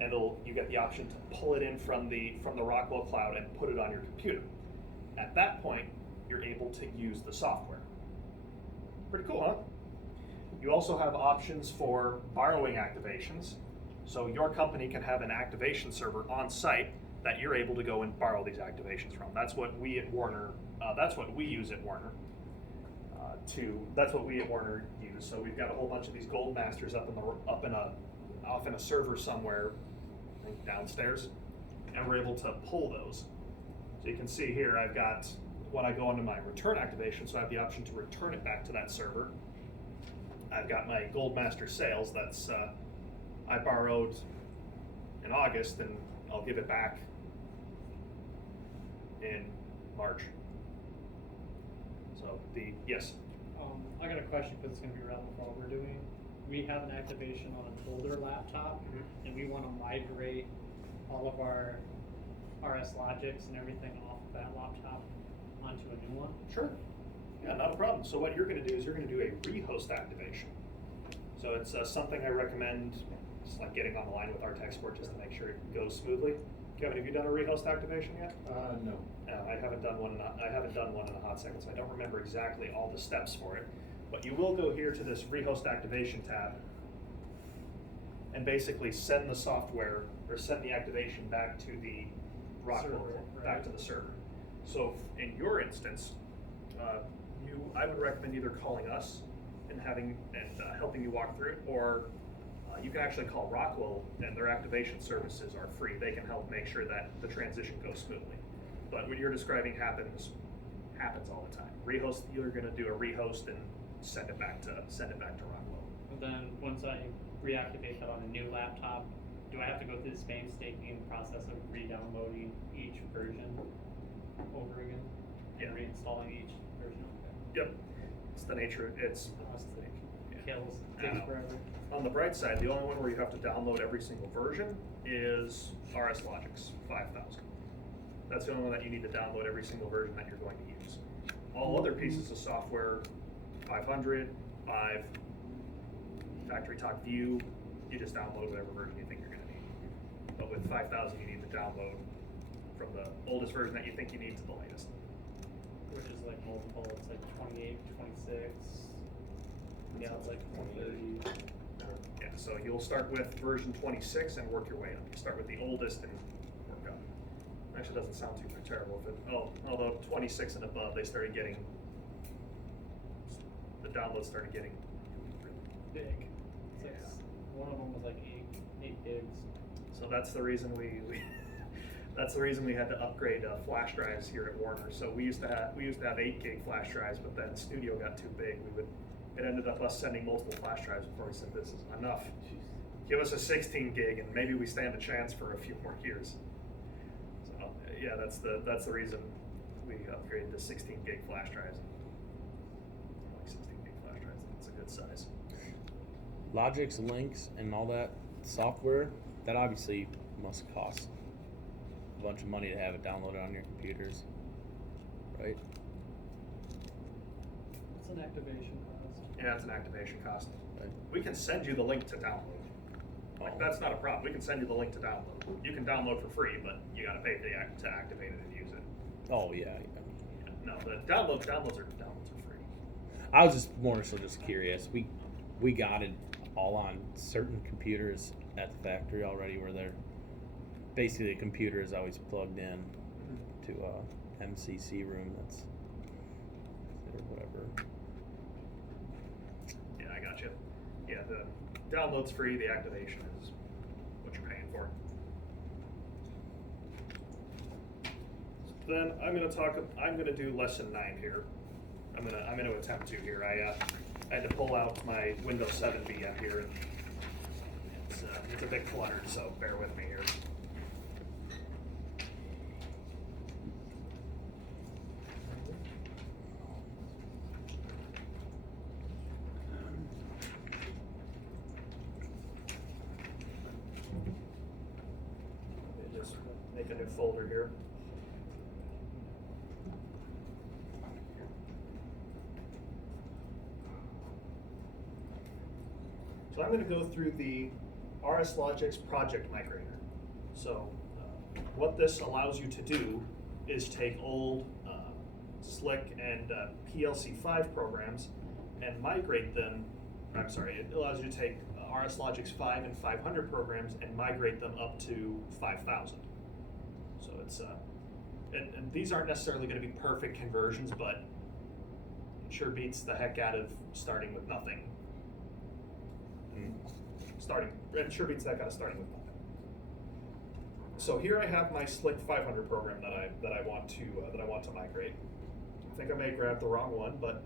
and you get the option to pull it in from the Rockwell cloud and put it on your computer. At that point, you're able to use the software. Pretty cool, huh? You also have options for borrowing activations. So your company can have an activation server on site that you're able to go and borrow these activations from. That's what we at Warner, that's what we use at Warner. That's what we at Warner use. So we've got a whole bunch of these Gold Masters off in a server somewhere, I think downstairs, and we're able to pull those. So you can see here, I've got, when I go into my return activation, so I have the option to return it back to that server. I've got my Gold Master sales, that's, I borrowed in August, and I'll give it back in March. So yes. I got a question because it's going to be relevant for what we're doing. We have an activation on an older laptop, and we want to migrate all of our RS Logics and everything off of that laptop onto a new one. Sure. Yeah, not a problem. So what you're going to do is you're going to do a rehost activation. So it's something I recommend, just like getting on the line with our tech support just to make sure it goes smoothly. Kevin, have you done a rehost activation yet? No. No, I haven't done one. I haven't done one in a hot second, so I don't remember exactly all the steps for it. But you will go here to this rehost activation tab, and basically send the software or send the activation back to the Rockwell, Server, back right. to the server. So in your instance, I would recommend either calling us and helping you walk through it, or you can actually call Rockwell, and their activation services are free. They can help make sure that the transition goes smoothly. But what you're describing happens all the time. Rehost, you're going to do a rehost and send it back to Rockwell. But then once I reactivate that on a new laptop, do I have to go through this painstaking process of re-downloading each version over again? Yeah. And reinstalling each version? Yep, it's the nature. It's Kills, I takes know. forever. On the bright side, the only one where you have to download every single version is RS Logic's 5000. That's the only one that you need to download every single version that you're going to use. All other pieces of software, 500, 5, Factory Talk View, you just download whatever version you think you're going to need. But with 5000, you need to download from the oldest version that you think you need to the latest. Which is like multiple, it's like 28, 26. Yeah, it's like 30. Yeah, so you'll start with version 26 and work your way up. You start with the oldest and work up. Actually, doesn't sound too terrible. Although 26 and above, the downloads started getting Big. It's like, one of them was like 8 gigs. So that's the reason that's the reason we had to upgrade flash drives here at Warner. So we used to have 8 gig flash drives, but then Studio got too big. It ended up us sending multiple flash drives before we said this is enough. Give us a 16 gig and maybe we stand a chance for a few more years. So yeah, that's the reason we upgraded to 16 gig flash drives. I like 16 gig flash drives. It's a good size. Logic's links and all that software, that obviously must cost a bunch of money to have it downloaded on your computers, right? It's an activation cost. Yeah, it's an activation cost. Right. We can send you the link to download. Like, that's not a problem. We can send you the link to download. You can download for free, but you got to pay to activate it and use it. Oh yeah. Yeah, no, the downloads are free. I was just more so just curious. We got it all on certain computers at the factory already, where they're basically the computer is always plugged in to a MCC room that's or whatever. Yeah, I got you. Yeah, the download's free. The activation is what you're paying for. Then I'm gonna do lesson 9 here. I'm gonna attempt to here. I had to pull out my Windows 7 VM here, and it's a bit cluttered, so bear with me here. Let me just make a new folder here. So I'm going to go through the RS Logic's project migrator. So what this allows you to do is take old Slick and PLC 5 programs and migrate them. It allows you to take RS Logic's 5 and 500 programs and migrate them up to 5000. So it's and these aren't necessarily going to be perfect conversions, but it sure beats the heck out of starting with nothing. It sure beats the heck out of starting with nothing. So here I have my Slick 500 program that I want to migrate. I think I may have grabbed the wrong one, but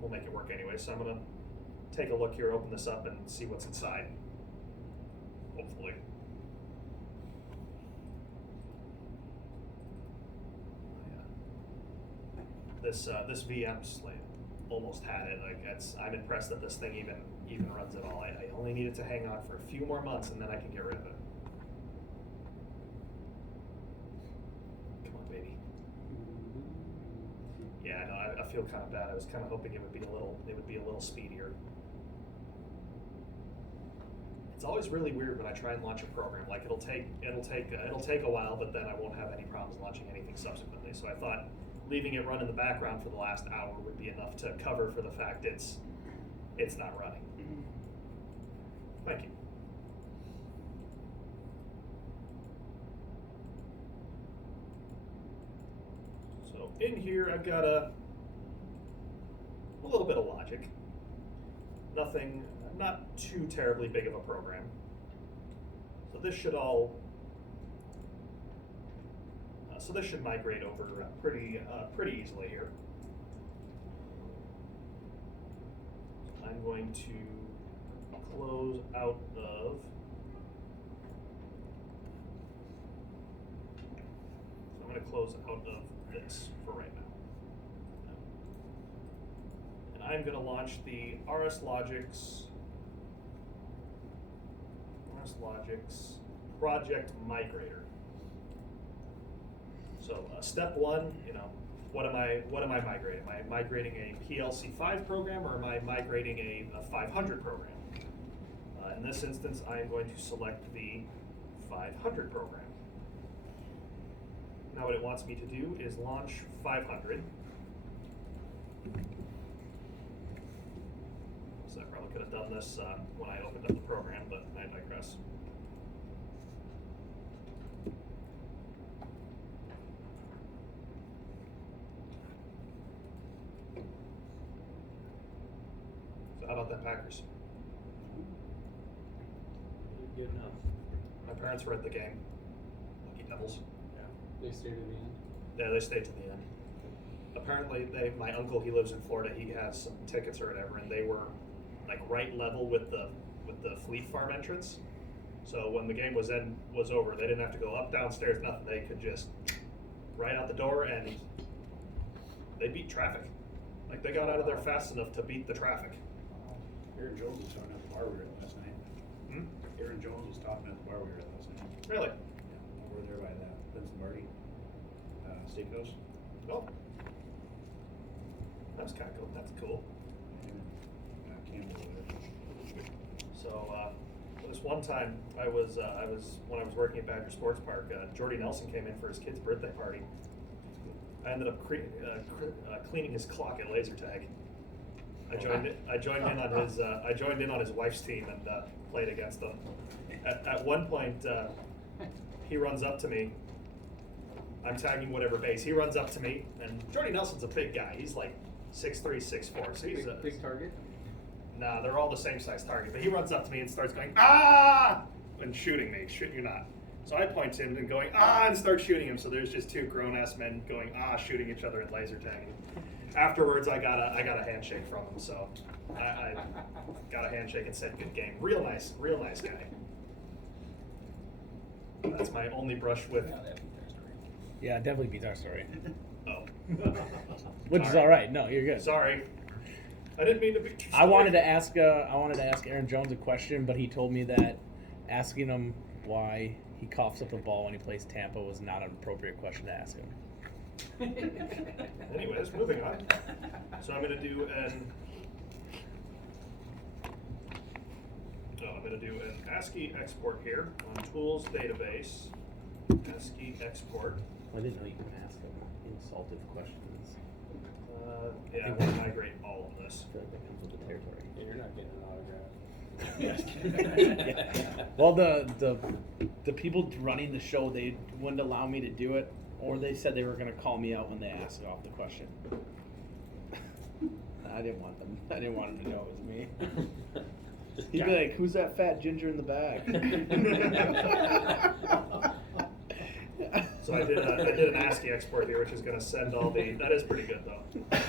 we'll make it work anyway. So I'm gonna take a look here, open this up, and see what's inside. Hopefully. This VM's like almost had it. Like I'm impressed that this thing even runs at all. I only need it to hang on for a few more months, and then I can get rid of it. Come on, baby. Yeah, no, I feel kind of bad. I was kind of hoping it would be a little speedier. It's always really weird when I try and launch a program. Like it'll take a while, but then I won't have any problems launching anything subsequently. So I thought leaving it run in the background for the last hour would be enough to cover for the fact it's not running. Thank you. So in here I've got a little bit of logic. Nothing, not too terribly big of a program. So this should all, so this should migrate over pretty easily here. So I'm going to close out of. So I'm going to close out of this for right now. And I'm going to launch the RS Logix Project Migrator. So step one, what am I migrating? Am I migrating a PLC 5 program or am I migrating a 500 program? In this instance, I am going to select the 500 program. Now what it wants me to do is launch 500. So I probably could have done this when I opened up the program, but I digress. So how about that, Packers? Good enough. My parents were at the game. Lucky Devils. They stayed at the end. Yeah, they stayed to the end. Apparently, my uncle, he lives in Florida. He has some tickets or whatever, and they were like right level with the Fleet Farm entrance. So when the game was over, they didn't have to go up, downstairs, nothing. They could just right out the door, and they beat traffic. Like they got out of there fast enough to beat the traffic. Aaron Jones was talking at the bar we were at last night. Aaron Jones was talking at the bar we were at last night. Really? Yeah, over there by that Vince Lombardi steakhouse. Oh. That was kind of cool. That's cool. Campbell over there. So this one time, I was when I was working at Badger Sports Park. Jordy Nelson came in for his kid's birthday party. I ended up cleaning his clock at laser tag. I joined in on his wife's team and played against them. At one point, he runs up to me. I'm tagging whatever base. He runs up to me, and Jordy Nelson's a big guy. He's like 6'3", 6'4", so he's Big target? Nah, they're all the same size target. But he runs up to me and starts going, ah! And shooting me. Shit, you're not. So I point to him and going, ah! And start shooting him. So there's just two grown-ass men going, ah! Shooting each other at laser tagging. Afterwards, I got a handshake from him. So I got a handshake and said, good game. Real nice guy. That's my only brush with. Yeah, it definitely beats our story. Oh. Which is all right. No, you're good. Sorry. I didn't mean to be. I wanted to ask Aaron Jones a question, but he told me that asking him why he coughs up the ball when he plays Tampa was not an appropriate question to ask him. Anyways, moving on. So I'm going to do an ASCII export here on Tools Database. ASCII export. I didn't know you could ask him insultive questions. Yeah, I'm going to migrate all of this. I feel like that comes with the territory. Yeah, you're not getting an autograph. Well, the people running the show, they wouldn't allow me to do it, or they said they were going to call me out when they asked off the question. I didn't want them. I didn't want them to know it was me. He'd be like, "Who's that fat ginger in the back?" So I did an ASCII export here, which is going to send all the. That is pretty good though.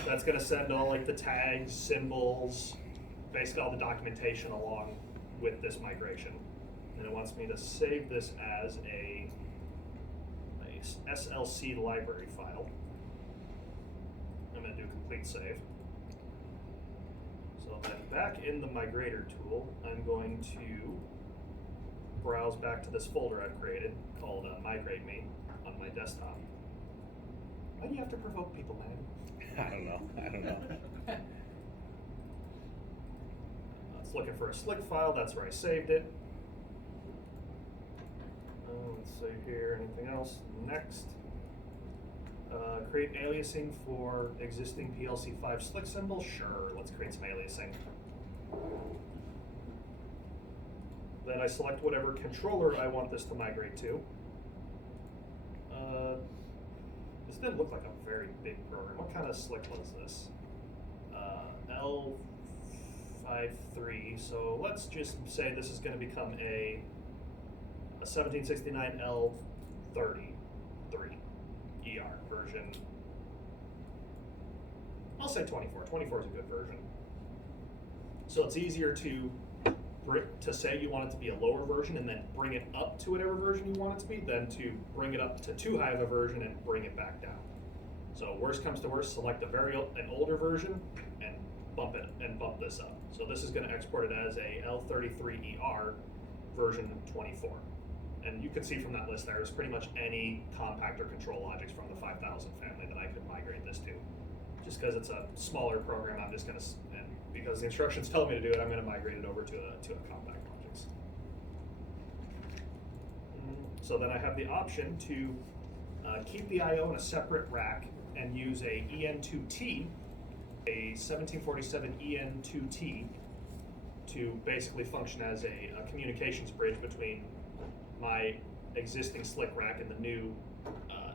That's going to send all like the tags, symbols, basically all the documentation along with this migration. And it wants me to save this as a SLC library file. I'm going to do complete save. So then back in the migrator tool, I'm going to browse back to this folder I've created called Migrate Me on my desktop. Why do you have to provoke people, man? I don't know. It's looking for a slick file. That's where I saved it. let's see here, anything else? Next. Create aliasing for existing PLC 5 slick symbol. Sure, let's create some aliasing. Then I select whatever controller I want this to migrate to. This didn't look like a very big program. What kind of slick was this? L53. So let's just say this is going to become a 1769 L33 ER version. I'll say 24. 24 is a good version. So it's easier to say you want it to be a lower version and then bring it up to whatever version you want it to be than to bring it up to too high of a version and bring it back down. So worst comes to worst, select an older version and bump this up. So this is going to export it as a L33ER version 24. And you can see from that list there's pretty much any compactor control logics from the 5000 family that I could migrate this to. Just because it's a smaller program, I'm just going to, and because the instructions tell me to do it, I'm going to migrate it over to a compact logics. So then I have the option to keep the I/O in a separate rack and use a EN2T, a 1747 EN2T, to basically function as a communications bridge between my existing slick rack and the new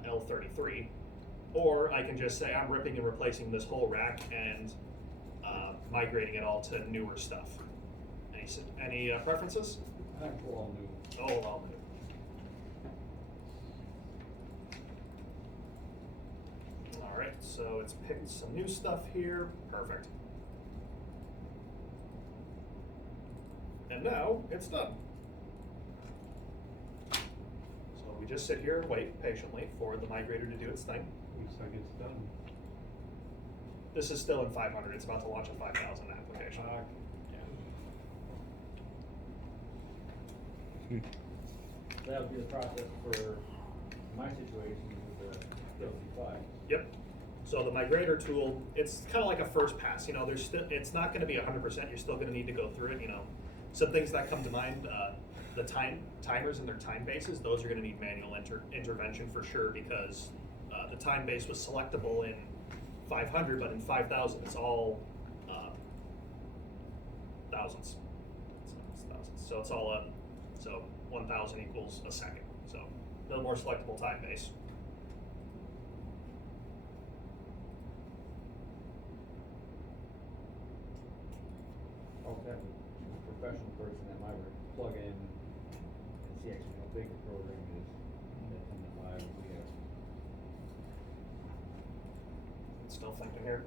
L33. Or I can just say I'm ripping and replacing this whole rack and migrating it all to newer stuff. Any preferences? I think we're all new. Oh, all new. All right, so it's picked some new stuff here. Perfect. And now it's done. So we just sit here and wait patiently for the migrator to do its thing. Looks like it's done. This is still in 500. It's about to launch a 5000 application. That would be the process for my situation with the PLC 5. Yep. So the migrator tool, it's kind of like a first pass. You know, there's still, it's not going to be 100%. You're still going to need to go through it. You know, some things that come to mind, the timers and their time bases, those are going to need manual intervention for sure, because the time base was selectable in 500, but in 5000 it's all thousands. It's thousands. So it's all so 1000 equals a second. So a little more selectable time base. Also have a professional person that might plug in and see actually how big the program is. That's in the 5 we have. Still thinking here.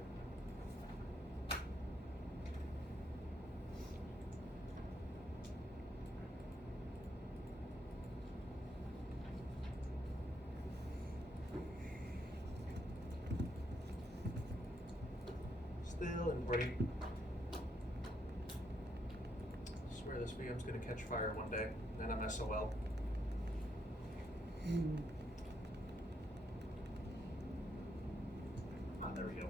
Still importing. Swear this VM's gonna catch fire one day, and I'm SOL. Ah, there we go.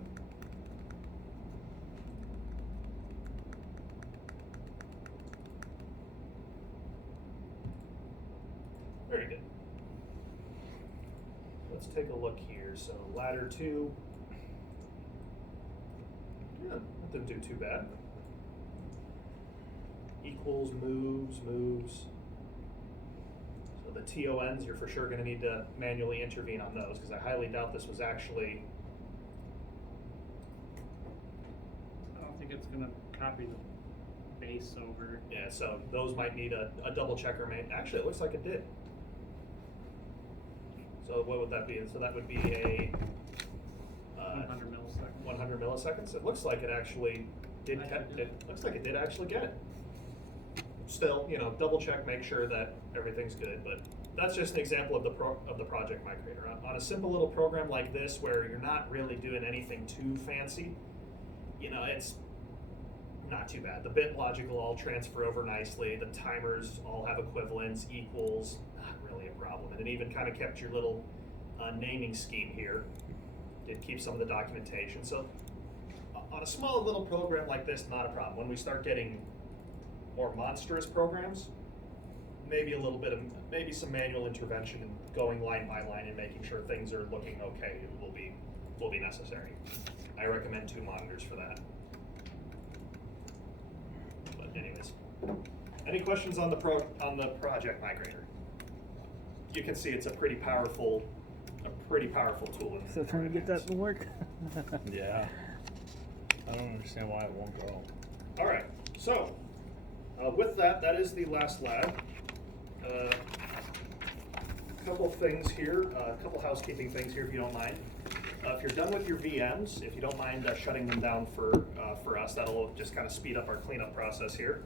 Very good. Let's take a look here. So ladder 2. Yeah, that didn't do too bad. Equals, moves. So the TONs, you're for sure going to need to manually intervene on those, because I highly doubt this was actually. I don't think it's gonna copy the base over. Yeah, so those might need a double checker. Actually, it looks like it did. So what would that be? So that would be a 100 milliseconds. 100 milliseconds. It looks like it actually did. It looks like it did actually get it. Still, you know, double check, make sure that everything's good. But that's just an example of the project migrator. On a simple little program like this, where you're not really doing anything too fancy, you know, it's not too bad. The bit logic will all transfer over nicely. The timers all have equivalents, equals, not really a problem. And it even kind of kept your little naming scheme here. Did keep some of the documentation. So on a small little program like this, not a problem. When we start getting more monstrous programs, maybe a little bit of, maybe some manual intervention and going line by line and making sure things are looking okay will be necessary. I recommend 2 monitors for that. But anyways, any questions on the project migrator? You can see it's a pretty powerful tool. Still trying to get that to work. Yeah. I don't understand why it won't go. All right, so with that is the last lab. A couple things here, a couple housekeeping things here if you don't mind. If you're done with your VMs, if you don't mind shutting them down for us, that'll just kind of speed up our cleanup process here.